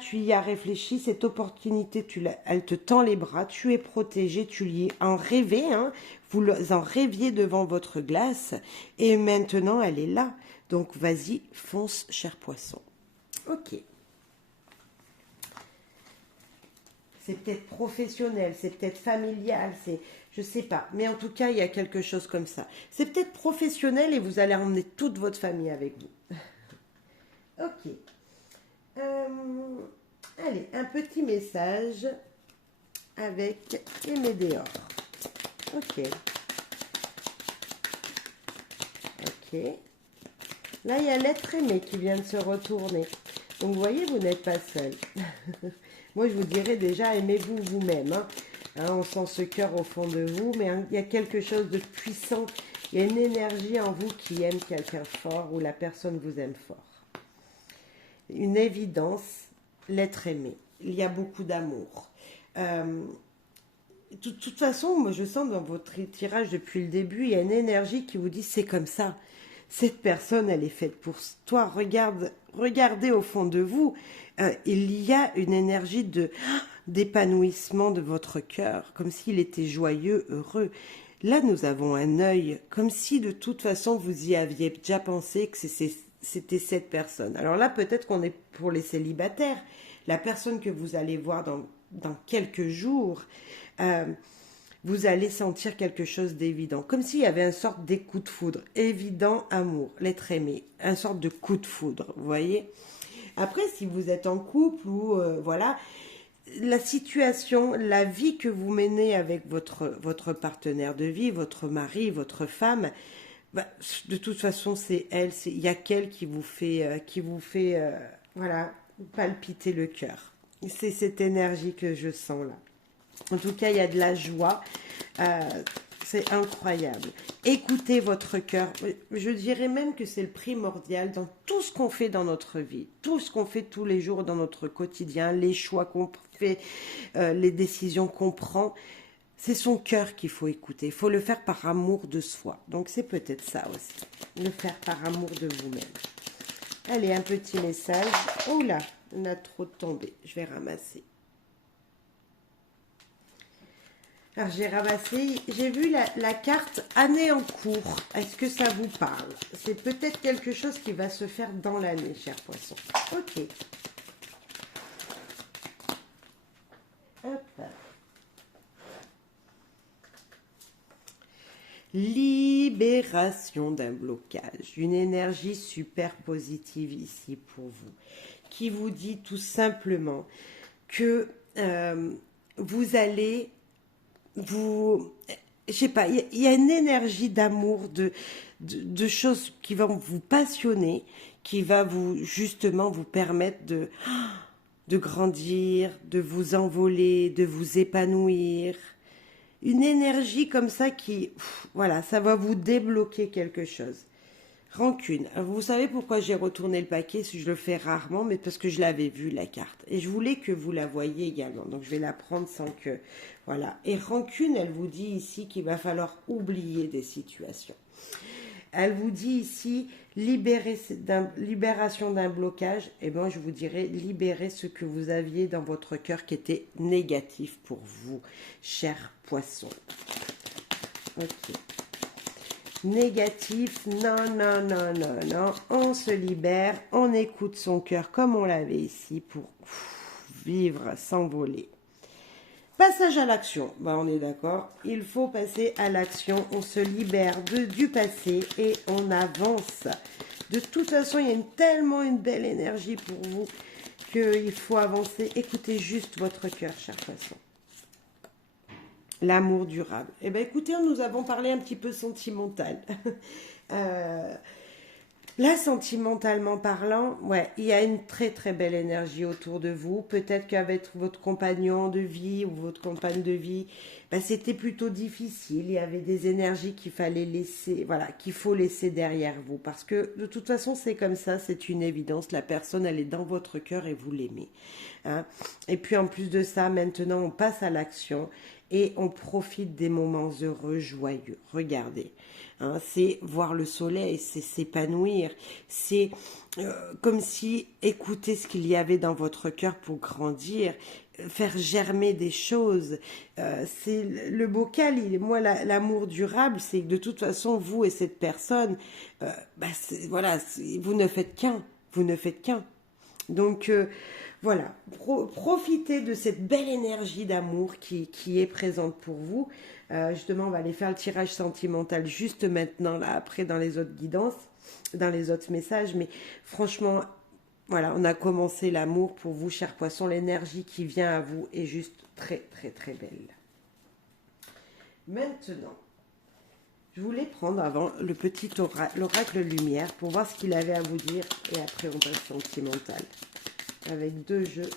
tu y as réfléchi, cette opportunité, elle te tend les bras, tu es protégé, tu y en rêvais, hein, vous en rêviez devant votre glace et maintenant elle est là. Donc vas-y, fonce cher poisson. Ok. C'est peut-être professionnel, c'est peut-être familial, je sais pas. Mais en tout cas, il y a quelque chose comme ça. C'est peut-être professionnel et vous allez emmener toute votre famille avec vous. Ok. Allez, un petit message avec les météores. Ok. Ok. Là, il y a l'être aimé qui vient de se retourner. Donc, vous voyez, vous n'êtes pas seul. Moi, je vous dirais déjà, aimez-vous vous-même. Hein. On sent ce cœur au fond de vous, mais il y a quelque chose de puissant. Il y a une énergie en vous qui aime quelqu'un fort ou la personne vous aime fort. Une évidence, l'être aimé. Il y a beaucoup d'amour. De toute façon, moi, je sens dans votre tirage depuis le début, il y a une énergie qui vous dit c'est comme ça. Cette personne, elle est faite pour toi. Regardez au fond de vous. Il y a une énergie d'épanouissement de votre cœur, comme s'il était joyeux, heureux. Là, nous avons un œil, comme si de toute façon, vous y aviez déjà pensé que c'était cette personne. Alors là, peut-être qu'on est pour les célibataires. La personne que vous allez voir dans quelques jours, vous allez sentir quelque chose d'évident. Comme s'il y avait une sorte des coups de foudre. Évident amour, l'être aimé. Un sorte de coup de foudre, vous voyez. Après, si vous êtes en couple ou voilà, la situation, la vie que vous menez avec votre partenaire de vie, votre mari, votre femme, bah, de toute façon, c'est elle, il y a qu'elle qui vous fait voilà, palpiter le cœur. C'est cette énergie que je sens là. En tout cas, il y a de la joie. Euh, c'est incroyable. Écoutez votre cœur. Je dirais même que c'est le primordial dans tout ce qu'on fait dans notre vie. Tout ce qu'on fait tous les jours dans notre quotidien, les choix qu'on fait, les décisions qu'on prend. C'est son cœur qu'il faut écouter. Il faut le faire par amour de soi. Donc c'est peut-être ça aussi. Le faire par amour de vous-même. Allez, un petit message. Oh là, on a trop tombé. Je vais ramasser. Alors j'ai ramassé, j'ai vu la carte année en cours. Est-ce que ça vous parle? C'est peut-être quelque chose qui va se faire dans l'année, cher poisson. Ok. Hop. Libération d'un blocage. Une énergie super positive ici pour vous. Qui vous dit tout simplement que vous allez... je sais pas, il y a une énergie d'amour, de choses qui vont vous passionner, qui va vous justement vous permettre de grandir, de vous envoler, de vous épanouir. Une énergie comme ça qui, voilà, ça va vous débloquer quelque chose. Rancune. Vous savez pourquoi j'ai retourné le paquet? Si je le fais rarement, mais parce que je l'avais vu la carte. Et je voulais que vous la voyiez également. Donc je vais la prendre sans que... Voilà. Et rancune, elle vous dit ici qu'il va falloir oublier des situations. Elle vous dit ici libération d'un blocage. Et bien je vous dirais libérer ce que vous aviez dans votre cœur qui était négatif pour vous, cher poisson. Ok. Négatif, non, non, non, non, non, on se libère, on écoute son cœur comme on l'avait ici pour vivre, s'envoler. Passage à l'action, bah, on est d'accord, il faut passer à l'action, on se libère du passé et on avance. De toute façon, il y a tellement une belle énergie pour vous qu'il faut avancer. Écoutez juste votre cœur, cher poisson. L'amour durable. Eh bien, écoutez, nous avons parlé un petit peu sentimental. Là, sentimentalement parlant, ouais, il y a une très très belle énergie autour de vous. Peut-être qu'avec votre compagnon de vie ou votre compagne de vie, ben, c'était plutôt difficile. Il y avait des énergies qu'il fallait laisser, voilà, qu'il faut laisser derrière vous. Parce que de toute façon, c'est comme ça, c'est une évidence. La personne, elle est dans votre cœur et vous l'aimez. Hein. Et puis en plus de ça, maintenant, on passe à l'action. Et on profite des moments heureux, joyeux. Regardez, hein, c'est voir le soleil, c'est s'épanouir, c'est comme si écouter ce qu'il y avait dans votre cœur pour grandir, faire germer des choses. C'est le bocal, moi l'amour durable, c'est que de toute façon vous et cette personne, voilà, vous ne faites qu'un, vous ne faites qu'un. Donc voilà, profitez de cette belle énergie d'amour qui est présente pour vous. Justement, on va aller faire le tirage sentimental juste maintenant, là, après dans les autres guidances, dans les autres messages. Mais franchement, voilà, on a commencé l'amour pour vous, chers poissons. L'énergie qui vient à vous est juste très, très, très belle. Maintenant, je voulais prendre avant le petit l'oracle lumière pour voir ce qu'il avait à vous dire. Et après, on passe sentimental. Avec 2 jeux.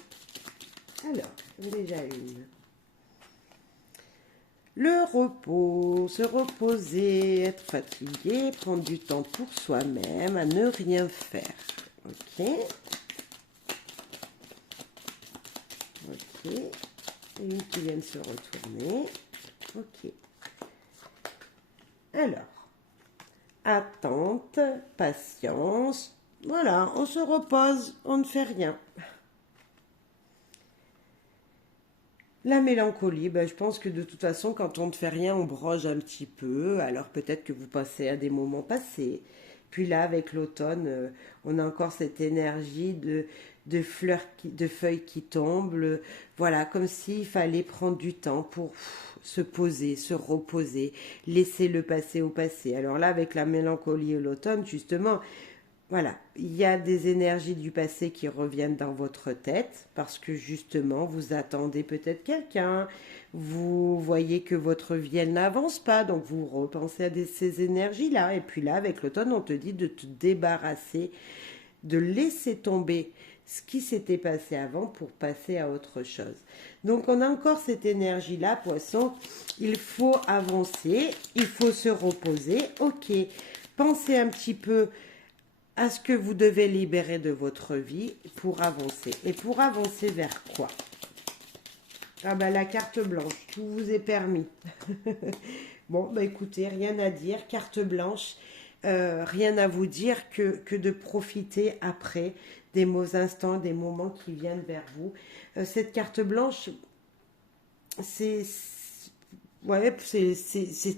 Alors, déjà une. Le repos, se reposer, être fatigué, prendre du temps pour soi-même, à ne rien faire. Ok. Ok. Et une qui vient de se retourner. Ok. Alors, attente, patience. Voilà, on se repose, on ne fait rien. La mélancolie, je pense que de toute façon, quand on ne fait rien, on broge un petit peu. Alors peut-être que vous passez à des moments passés. Puis là, avec l'automne, on a encore cette énergie de fleurs, de feuilles qui tombent. Voilà, comme s'il fallait prendre du temps pour se poser, se reposer, laisser le passé au passé. Alors là, avec la mélancolie et l'automne, justement, voilà, il y a des énergies du passé qui reviennent dans votre tête parce que justement, vous attendez peut-être quelqu'un, vous voyez que votre vie, elle n'avance pas, donc vous repensez à ces énergies-là. Et puis là, avec l'automne, on te dit de te débarrasser, de laisser tomber ce qui s'était passé avant pour passer à autre chose. Donc on a encore cette énergie-là, poisson, il faut avancer, il faut se reposer, ok, pensez un petit peu à ce que vous devez libérer de votre vie pour avancer. Et pour avancer vers quoi? Ah bah la carte blanche, tout vous est permis. Bon, bah écoutez, rien à dire, carte blanche, rien à vous dire que de profiter après des mots instants, des moments qui viennent vers vous. Cette carte blanche, c'est ouais,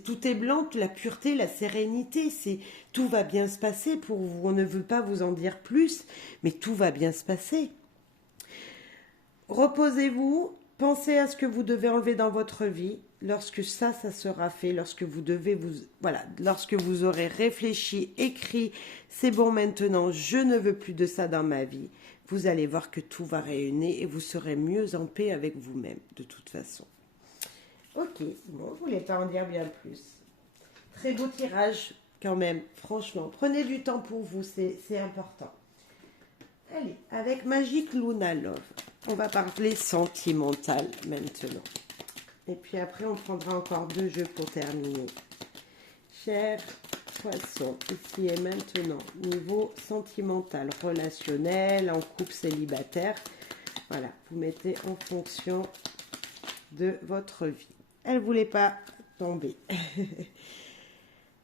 tout est blanc, la pureté, la sérénité, c'est tout va bien se passer pour vous. On ne veut pas vous en dire plus, mais tout va bien se passer. Reposez-vous, pensez à ce que vous devez enlever dans votre vie. Lorsque ça sera fait, lorsque vous devez voilà, lorsque vous aurez réfléchi, écrit, c'est bon maintenant, je ne veux plus de ça dans ma vie. Vous allez voir que tout va rayonner et vous serez mieux en paix avec vous-même, de toute façon. Ok, bon, je voulais pas en dire bien plus. Très beau tirage quand même, franchement. Prenez du temps pour vous, c'est important. Allez, avec Magic Luna Love, on va parler sentimental maintenant. Et puis après, on prendra encore 2 jeux pour terminer. Cher poisson, ici et maintenant, niveau sentimental, relationnel, en couple célibataire. Voilà, vous mettez en fonction de votre vie. Elle ne voulait pas tomber.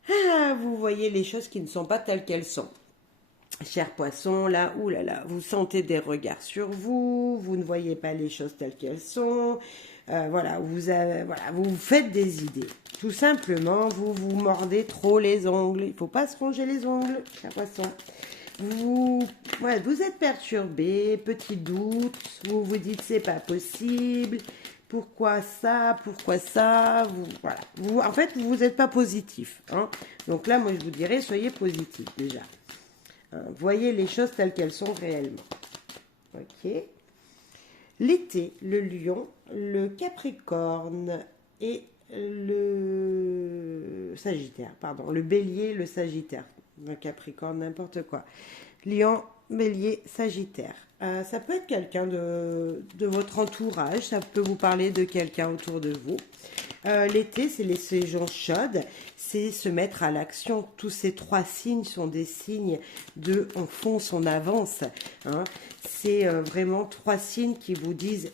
Ah, vous voyez les choses qui ne sont pas telles qu'elles sont. Cher poisson, là, oulala, vous sentez des regards sur vous, vous ne voyez pas les choses telles qu'elles sont. Voilà, vous faites des idées. Tout simplement, vous vous mordez trop les ongles. Il ne faut pas se ronger les ongles, cher poisson. Vous êtes perturbé, petit doute, vous vous dites c'est pas possible. Pourquoi ça? Pourquoi ça? En fait, vous n'êtes pas positif. Hein. Donc là, moi, je vous dirais, soyez positif déjà. Hein, voyez les choses telles qu'elles sont réellement. Ok. L'été, le lion, le capricorne et le sagittaire. Pardon, le bélier, le sagittaire. Le capricorne, n'importe quoi. Lion, bélier, sagittaire. Ça peut être quelqu'un de votre entourage, ça peut vous parler de quelqu'un autour de vous. L'été, c'est les saisons chaudes, c'est se mettre à l'action. Tous ces 3 signes sont des signes de on fonce, on avance. Hein. C'est vraiment 3 signes qui vous disent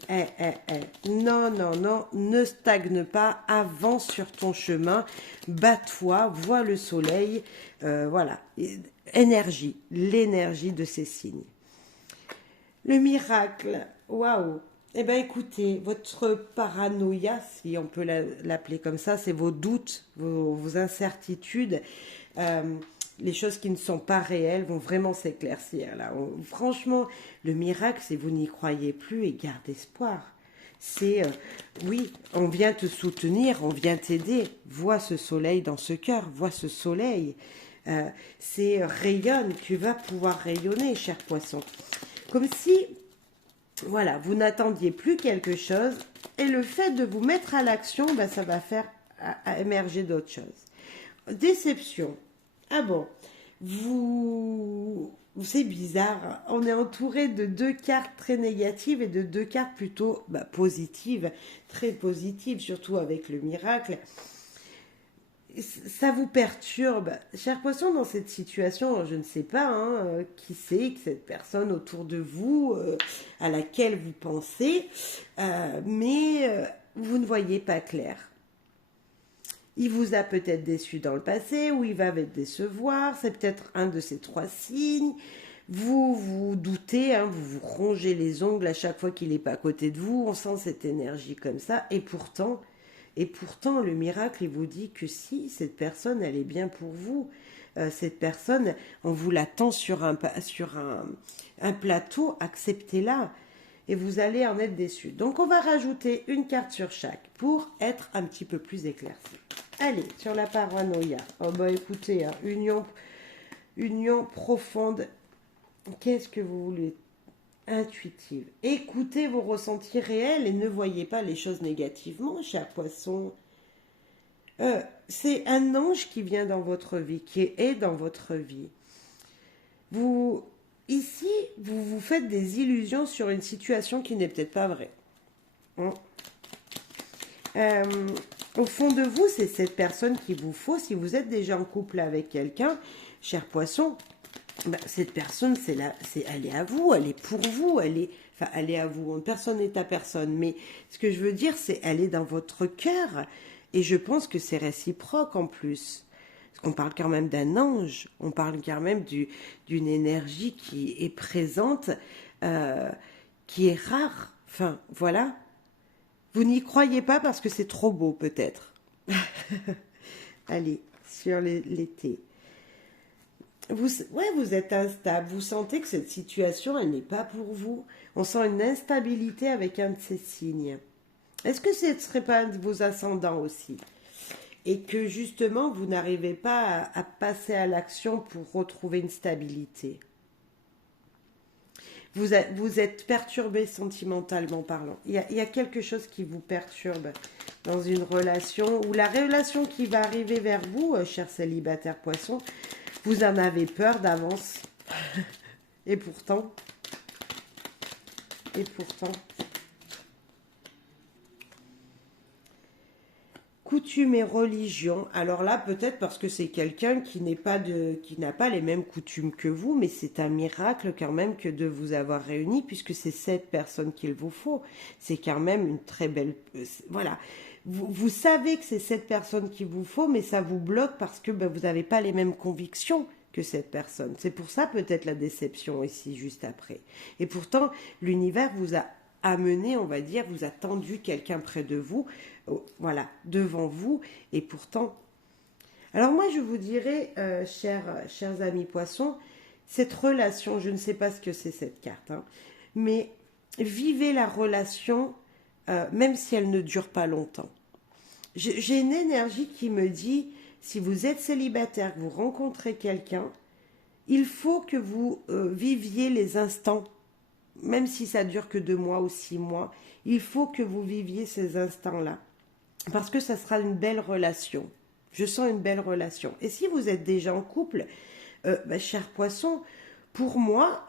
non, non, non, ne stagne pas, avance sur ton chemin, bats-toi, vois le soleil. Voilà, énergie, l'énergie de ces signes. Le miracle, waouh! Eh bien écoutez, votre paranoïa, si on peut l'appeler comme ça, c'est vos doutes, vos incertitudes, les choses qui ne sont pas réelles vont vraiment s'éclaircir. Là. Franchement, le miracle, c'est vous n'y croyez plus et garde espoir. C'est, oui, on vient te soutenir, on vient t'aider, vois ce soleil dans ce cœur, vois ce soleil. C'est rayonne, tu vas pouvoir rayonner, cher poisson. Comme si, voilà, vous n'attendiez plus quelque chose et le fait de vous mettre à l'action, ben, ça va faire émerger d'autres choses. Déception. Ah bon, c'est bizarre, on est entouré de 2 cartes très négatives et de 2 cartes plutôt positives, très positives, surtout avec le miracle. Ça vous perturbe. Cher poisson, dans cette situation, je ne sais pas qui c'est que cette personne autour de vous, à laquelle vous pensez, mais vous ne voyez pas clair. Il vous a peut-être déçu dans le passé, ou il va vous décevoir, c'est peut-être un de ces 3 signes. Vous vous doutez, vous vous rongez les ongles à chaque fois qu'il n'est pas à côté de vous, on sent cette énergie comme ça, et pourtant, Et pourtant, le miracle, il vous dit que si, cette personne, elle est bien pour vous. Cette personne, on vous l'attend sur un plateau, acceptez-la. Et vous allez en être déçu. Donc, on va rajouter une carte sur chaque pour être un petit peu plus éclairci. Allez, sur la paranoïa. Oh bah écoutez, hein, union profonde. Qu'est-ce que vous voulez? Intuitive. Écoutez vos ressentis réels et ne voyez pas les choses négativement, cher poisson. C'est un ange qui vient dans votre vie, qui est dans votre vie. Vous, ici, vous vous faites des illusions sur une situation qui n'est peut-être pas vraie. Hein. Au fond de vous, c'est cette personne qu'il vous faut. Si vous êtes déjà en couple avec quelqu'un, cher poisson, ben, cette personne, elle est à vous, elle est pour vous, elle est à vous. Personne n'est à personne. Mais ce que je veux dire, c'est elle est dans votre cœur. Et je pense que c'est réciproque en plus. Parce qu'on parle quand même d'un ange, on parle quand même d'une énergie qui est présente, qui est rare. Enfin, voilà. Vous n'y croyez pas parce que c'est trop beau, peut-être. Allez, sur l'été. Vous êtes instable. Vous sentez que cette situation, elle n'est pas pour vous. On sent une instabilité avec un de ces signes. Est-ce que ce ne serait pas un de vos ascendants aussi? Et que justement, vous n'arrivez pas à passer à l'action pour retrouver une stabilité. Vous êtes perturbé sentimentalement parlant. Il y a quelque chose qui vous perturbe dans une relation, ou la relation qui va arriver vers vous, cher célibataire poisson, vous en avez peur d'avance. Et pourtant, coutumes et religion. Alors là, peut-être parce que c'est quelqu'un qui n'a pas les mêmes coutumes que vous, mais c'est un miracle quand même que de vous avoir réunis, puisque c'est cette personne qu'il vous faut. C'est quand même une très belle... voilà. Vous savez que c'est cette personne qu'il vous faut, mais ça vous bloque parce que ben, vous n'avez pas les mêmes convictions que cette personne. C'est pour ça peut-être la déception ici, juste après. Et pourtant, l'univers vous a amené, on va dire, vous a tendu quelqu'un près de vous, voilà, devant vous, et pourtant... Alors moi, je vous dirais, chers amis poissons, cette relation, je ne sais pas ce que c'est cette carte, hein, mais vivez la relation, même si elle ne dure pas longtemps. J'ai une énergie qui me dit, si vous êtes célibataire, que vous rencontrez quelqu'un, il faut que vous viviez les instants, même si ça dure que 2 mois ou 6 mois, il faut que vous viviez ces instants-là. Parce que ça sera une belle relation. Je sens une belle relation. Et si vous êtes déjà en couple, cher poisson, pour moi,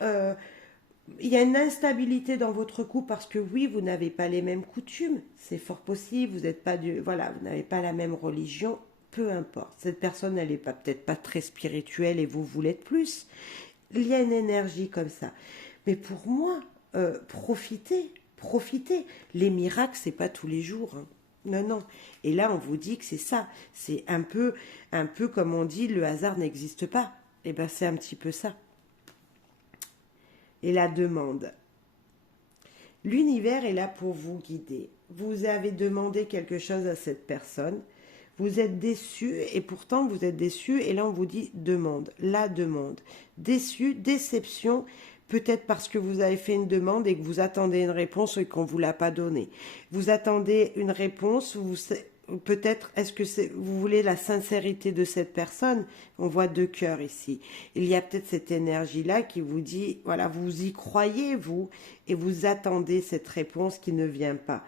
il y a une instabilité dans votre couple parce que oui, vous n'avez pas les mêmes coutumes. C'est fort possible. Vous n'êtes pas voilà, vous n'avez pas la même religion. Peu importe. Cette personne, elle n'est peut-être pas très spirituelle et vous l'êtes plus. Il y a une énergie comme ça. Mais pour moi, profitez. Les miracles, c'est pas tous les jours. Hein. Non. Et là, on vous dit que c'est ça. C'est un peu comme on dit, le hasard n'existe pas. Eh bien, c'est un petit peu ça. Et la demande. L'univers est là pour vous guider. Vous avez demandé quelque chose à cette personne. Vous êtes déçu et pourtant vous êtes déçu. Et là, on vous dit demande. La demande. Déçu, déception. Peut-être parce que vous avez fait une demande et que vous attendez une réponse et qu'on ne vous l'a pas donnée. Vous attendez une réponse, peut-être, est-ce que vous voulez la sincérité de cette personne? On voit 2 cœurs ici. Il y a peut-être cette énergie-là qui vous dit, voilà, vous y croyez, vous, et vous attendez cette réponse qui ne vient pas.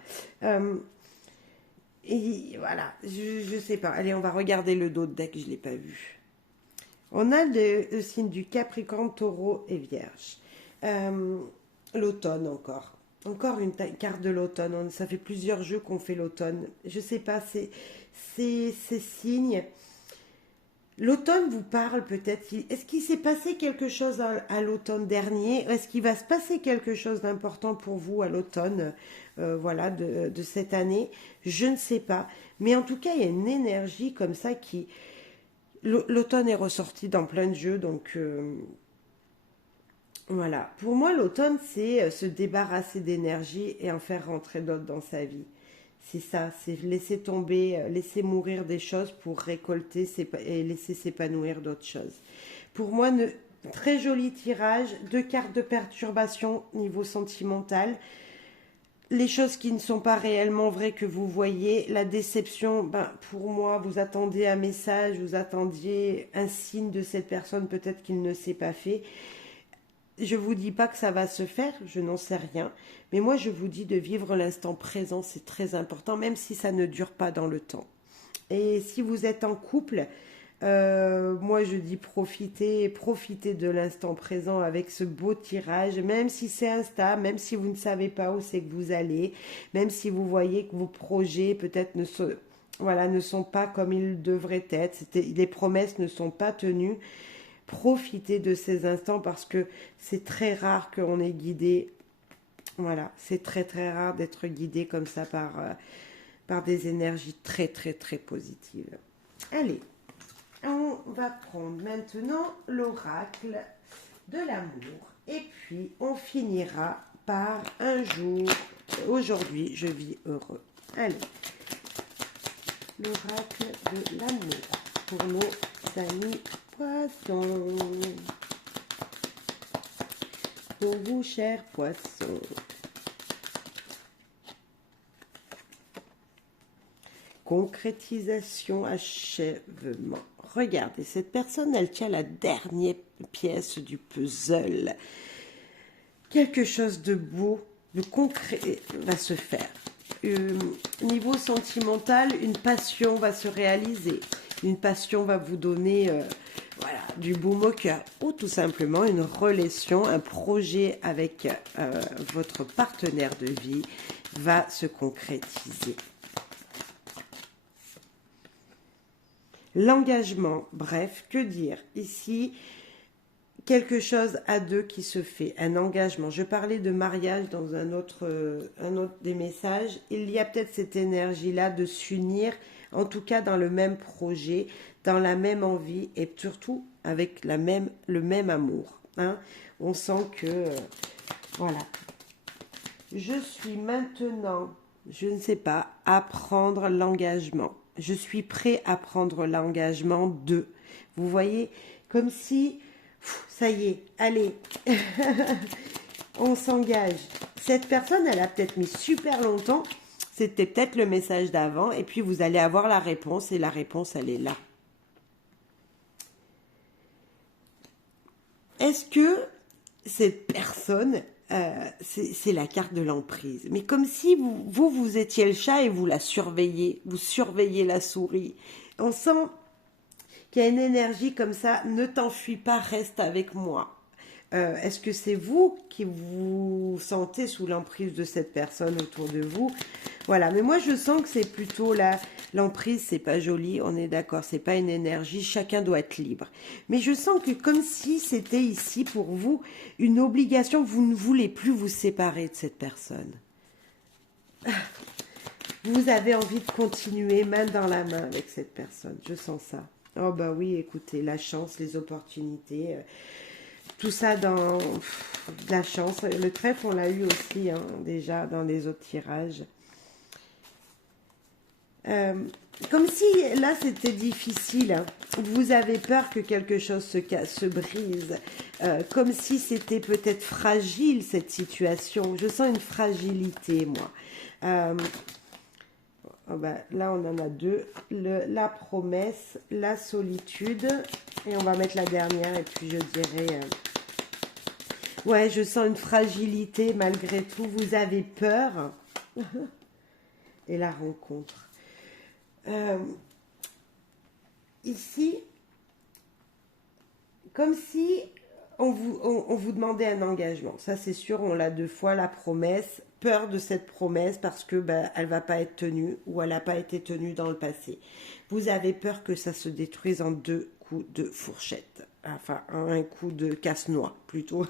Et voilà, je ne sais pas. Allez, on va regarder le dos de deck, je ne l'ai pas vu. On a le signe du Capricorne, Taureau et Vierge. L'automne encore. Encore une carte de l'automne. Ça fait plusieurs jeux qu'on fait l'automne. Je sais pas, ces signes. L'automne vous parle peut-être. Est-ce qu'il s'est passé quelque chose à l'automne dernier? Est-ce qu'il va se passer quelque chose d'important pour vous à l'automne voilà, de cette année? Je ne sais pas. Mais en tout cas, il y a une énergie comme ça qui... L'automne est ressorti dans plein de jeux, donc... Voilà, pour moi l'automne c'est se débarrasser d'énergie et en faire rentrer d'autres dans sa vie. C'est ça, c'est laisser tomber, laisser mourir des choses pour récolter et laisser s'épanouir d'autres choses. Pour moi, très joli tirage, 2 cartes de perturbation niveau sentimental. Les choses qui ne sont pas réellement vraies que vous voyez, la déception, ben, pour moi, vous attendez un message, vous attendiez un signe de cette personne, peut-être qu'il ne s'est pas fait. Je vous dis pas que ça va se faire, je n'en sais rien, mais moi je vous dis de vivre l'instant présent, c'est très important, même si ça ne dure pas dans le temps. Et si vous êtes en couple, moi je dis profitez de l'instant présent avec ce beau tirage, même si c'est instable, même si vous ne savez pas où c'est que vous allez, même si vous voyez que vos projets peut-être ne sont pas comme ils devraient être, les promesses ne sont pas tenues. Profitez de ces instants parce que c'est très rare qu'on est guidé. Voilà, c'est très très rare d'être guidé comme ça par des énergies très très très positives. Allez, on va prendre maintenant l'oracle de l'amour et puis on finira par un jour. Aujourd'hui, je vis heureux. Allez, l'oracle de l'amour pour nos amis poissons. Pour vous, chers poissons. Concrétisation, achèvement. Regardez, cette personne, elle tient la dernière pièce du puzzle. Quelque chose de beau, de concret va se faire. Niveau sentimental, une passion va se réaliser. Une passion va vous donner du baume au cœur. Ou tout simplement une relation, un projet avec votre partenaire de vie va se concrétiser. L'engagement, bref, que dire? Ici, quelque chose à deux qui se fait, un engagement. Je parlais de mariage dans un autre des messages. Il y a peut-être cette énergie-là de s'unir, en tout cas dans le même projet, dans la même envie et surtout avec le même amour. Hein. On sent que, voilà. Je suis maintenant, je ne sais pas, à prendre l'engagement. Je suis prêt à prendre l'engagement de. Vous voyez, comme si, ça y est, allez, on s'engage. Cette personne, elle a peut-être mis super longtemps. C'était peut-être le message d'avant. Et puis, vous allez avoir la réponse. Et la réponse, elle est là. Est-ce que cette personne, c'est la carte de l'emprise. Mais comme si vous étiez le chat et vous la surveillez. Vous surveillez la souris. On sent qu'il y a une énergie comme ça. Ne t'enfuis pas, reste avec moi. Est-ce que c'est vous qui vous sentez sous l'emprise de cette personne autour de vous? Voilà, mais moi je sens que c'est plutôt l'emprise, c'est pas joli, on est d'accord, c'est pas une énergie, chacun doit être libre. Mais je sens que comme si c'était ici pour vous une obligation, vous ne voulez plus vous séparer de cette personne. Vous avez envie de continuer main dans la main avec cette personne, je sens ça. Oh bah oui, écoutez, la chance, les opportunités... tout ça dans de la chance. Le trèfle, on l'a eu aussi déjà dans les autres tirages. Comme si là c'était difficile. Hein. Vous avez peur que quelque chose se brise. Comme si c'était peut-être fragile cette situation. Je sens une fragilité, moi. Oh bah, là, on en a deux. La promesse, la solitude. Et on va mettre la dernière. Et puis, je dirais... ouais, je sens une fragilité malgré tout. Vous avez peur. Et la rencontre. Ici, comme si on vous demandait un engagement. Ça, c'est sûr, on l'a 2 fois, la promesse. Peur de cette promesse parce que elle va pas être tenue ou elle n'a pas été tenue dans le passé. Vous avez peur que ça se détruise en 2 coups de fourchette. Enfin, un coup de casse-noix, plutôt.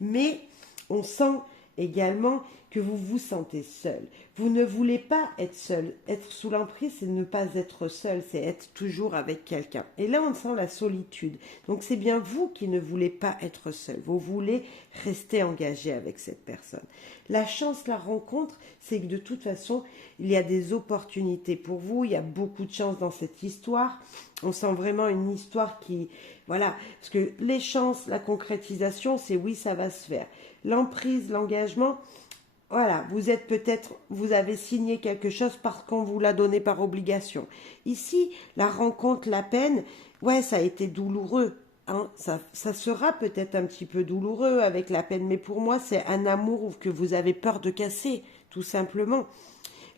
Mais on sent également que vous vous sentez seul. Vous ne voulez pas être seul. Être sous l'emprise, c'est ne pas être seul, c'est être toujours avec quelqu'un. Et là, on sent la solitude. Donc, c'est bien vous qui ne voulez pas être seul. Vous voulez rester engagé avec cette personne. La chance, la rencontre, c'est que de toute façon, il y a des opportunités pour vous. Il y a beaucoup de chance dans cette histoire. On sent vraiment une histoire qui... Voilà, parce que les chances, la concrétisation, c'est oui, ça va se faire. L'emprise, l'engagement... Voilà, vous êtes peut-être, vous avez signé quelque chose parce qu'on vous l'a donné par obligation. Ici, la rencontre, la peine, ouais, ça a été douloureux. Hein, ça sera peut-être un petit peu douloureux avec la peine, mais pour moi, c'est un amour que vous avez peur de casser, tout simplement.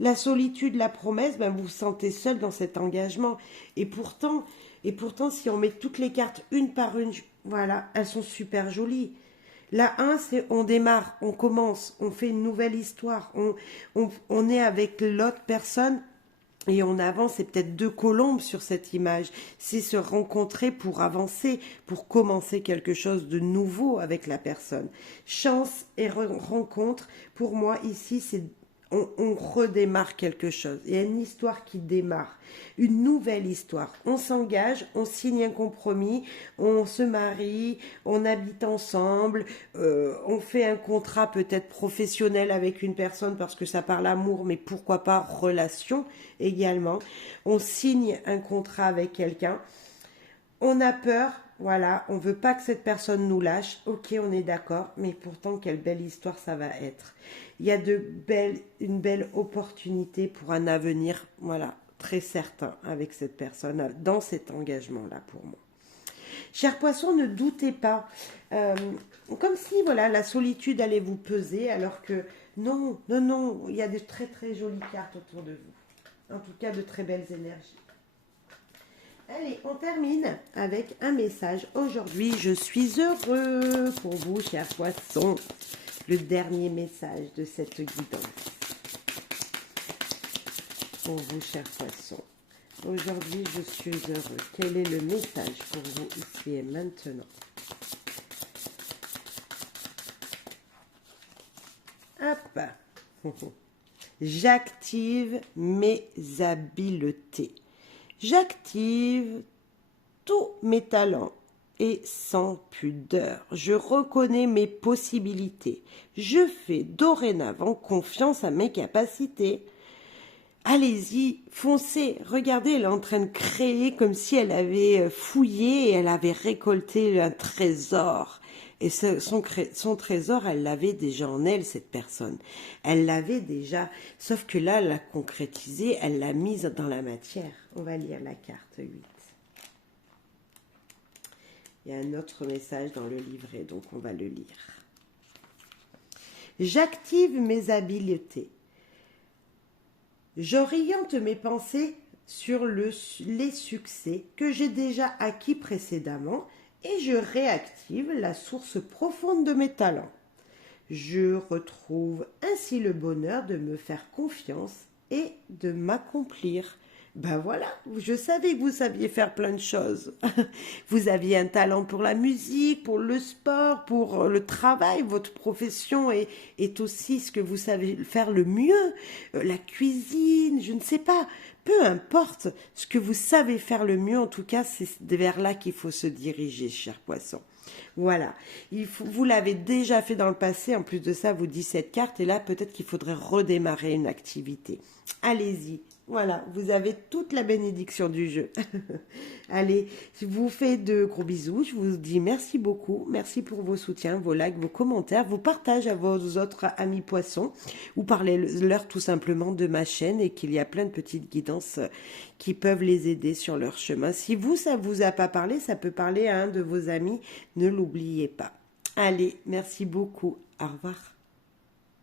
La solitude, la promesse, ben vous vous sentez seul dans cet engagement. Et pourtant, si on met toutes les cartes une par une, voilà, elles sont super jolies. La 1, c'est on démarre, on commence, on fait une nouvelle histoire, on est avec l'autre personne et on avance, c'est peut-être deux colombes sur cette image. C'est se rencontrer pour avancer, pour commencer quelque chose de nouveau avec la personne. Chance et rencontre, pour moi ici, c'est on redémarre quelque chose. Il y a une histoire qui démarre, une nouvelle histoire. On s'engage, on signe un compromis, on se marie, on habite ensemble, on fait un contrat peut-être professionnel avec une personne parce que ça parle amour, mais pourquoi pas relation également. On signe un contrat avec quelqu'un. On a peur, voilà, on veut pas que cette personne nous lâche. Ok, on est d'accord, mais pourtant quelle belle histoire ça va être. Il y a une belle opportunité pour un avenir, voilà, très certain avec cette personne, dans cet engagement-là pour moi. Chers poissons, ne doutez pas, comme si voilà la solitude allait vous peser, alors que non, non, non, il y a de très très jolies cartes autour de vous. En tout cas, de très belles énergies. Allez, on termine avec un message. Aujourd'hui, je suis heureux pour vous, chers poissons. Le dernier message de cette guidance. Pour vous, chers poissons. Aujourd'hui, je suis heureux. Quel est le message pour vous ici et maintenant? Hop. J'active mes habiletés. J'active tous mes talents et sans pudeur. Je reconnais mes possibilités. Je fais dorénavant confiance à mes capacités. Allez-y, foncez. Regardez, elle est en train de créer comme si elle avait fouillé et elle avait récolté un trésor. Et son trésor, elle l'avait déjà en elle, cette personne. Elle l'avait déjà, sauf que là, elle l'a concrétisé, elle l'a mise dans la matière. On va lire la carte 8. Il y a un autre message dans le livret, donc on va le lire. J'active mes habiletés. J'oriente mes pensées sur les succès que j'ai déjà acquis précédemment et je réactive la source profonde de mes talents. Je retrouve ainsi le bonheur de me faire confiance et de m'accomplir. Ben voilà, je savais que vous saviez faire plein de choses. Vous aviez un talent pour la musique, pour le sport, pour le travail. Votre profession est aussi ce que vous savez faire le mieux. La cuisine, je ne sais pas. Peu importe ce que vous savez faire le mieux, en tout cas, c'est vers là qu'il faut se diriger, chers poissons. Voilà, vous l'avez déjà fait dans le passé, en plus de ça, vous dites cette carte, et là, peut-être qu'il faudrait redémarrer une activité. Allez-y, voilà, vous avez toute la bénédiction du jeu. Allez, je vous fais de gros bisous, je vous dis merci beaucoup, merci pour vos soutiens, vos likes, vos commentaires, vos partages à vos autres amis poissons, ou parlez-leur tout simplement de ma chaîne et qu'il y a plein de petites guidances qui peuvent les aider sur leur chemin. Si vous, ça vous a pas parlé, ça peut parler à un de vos amis, ne l'oubliez pas. Allez, merci beaucoup, au revoir.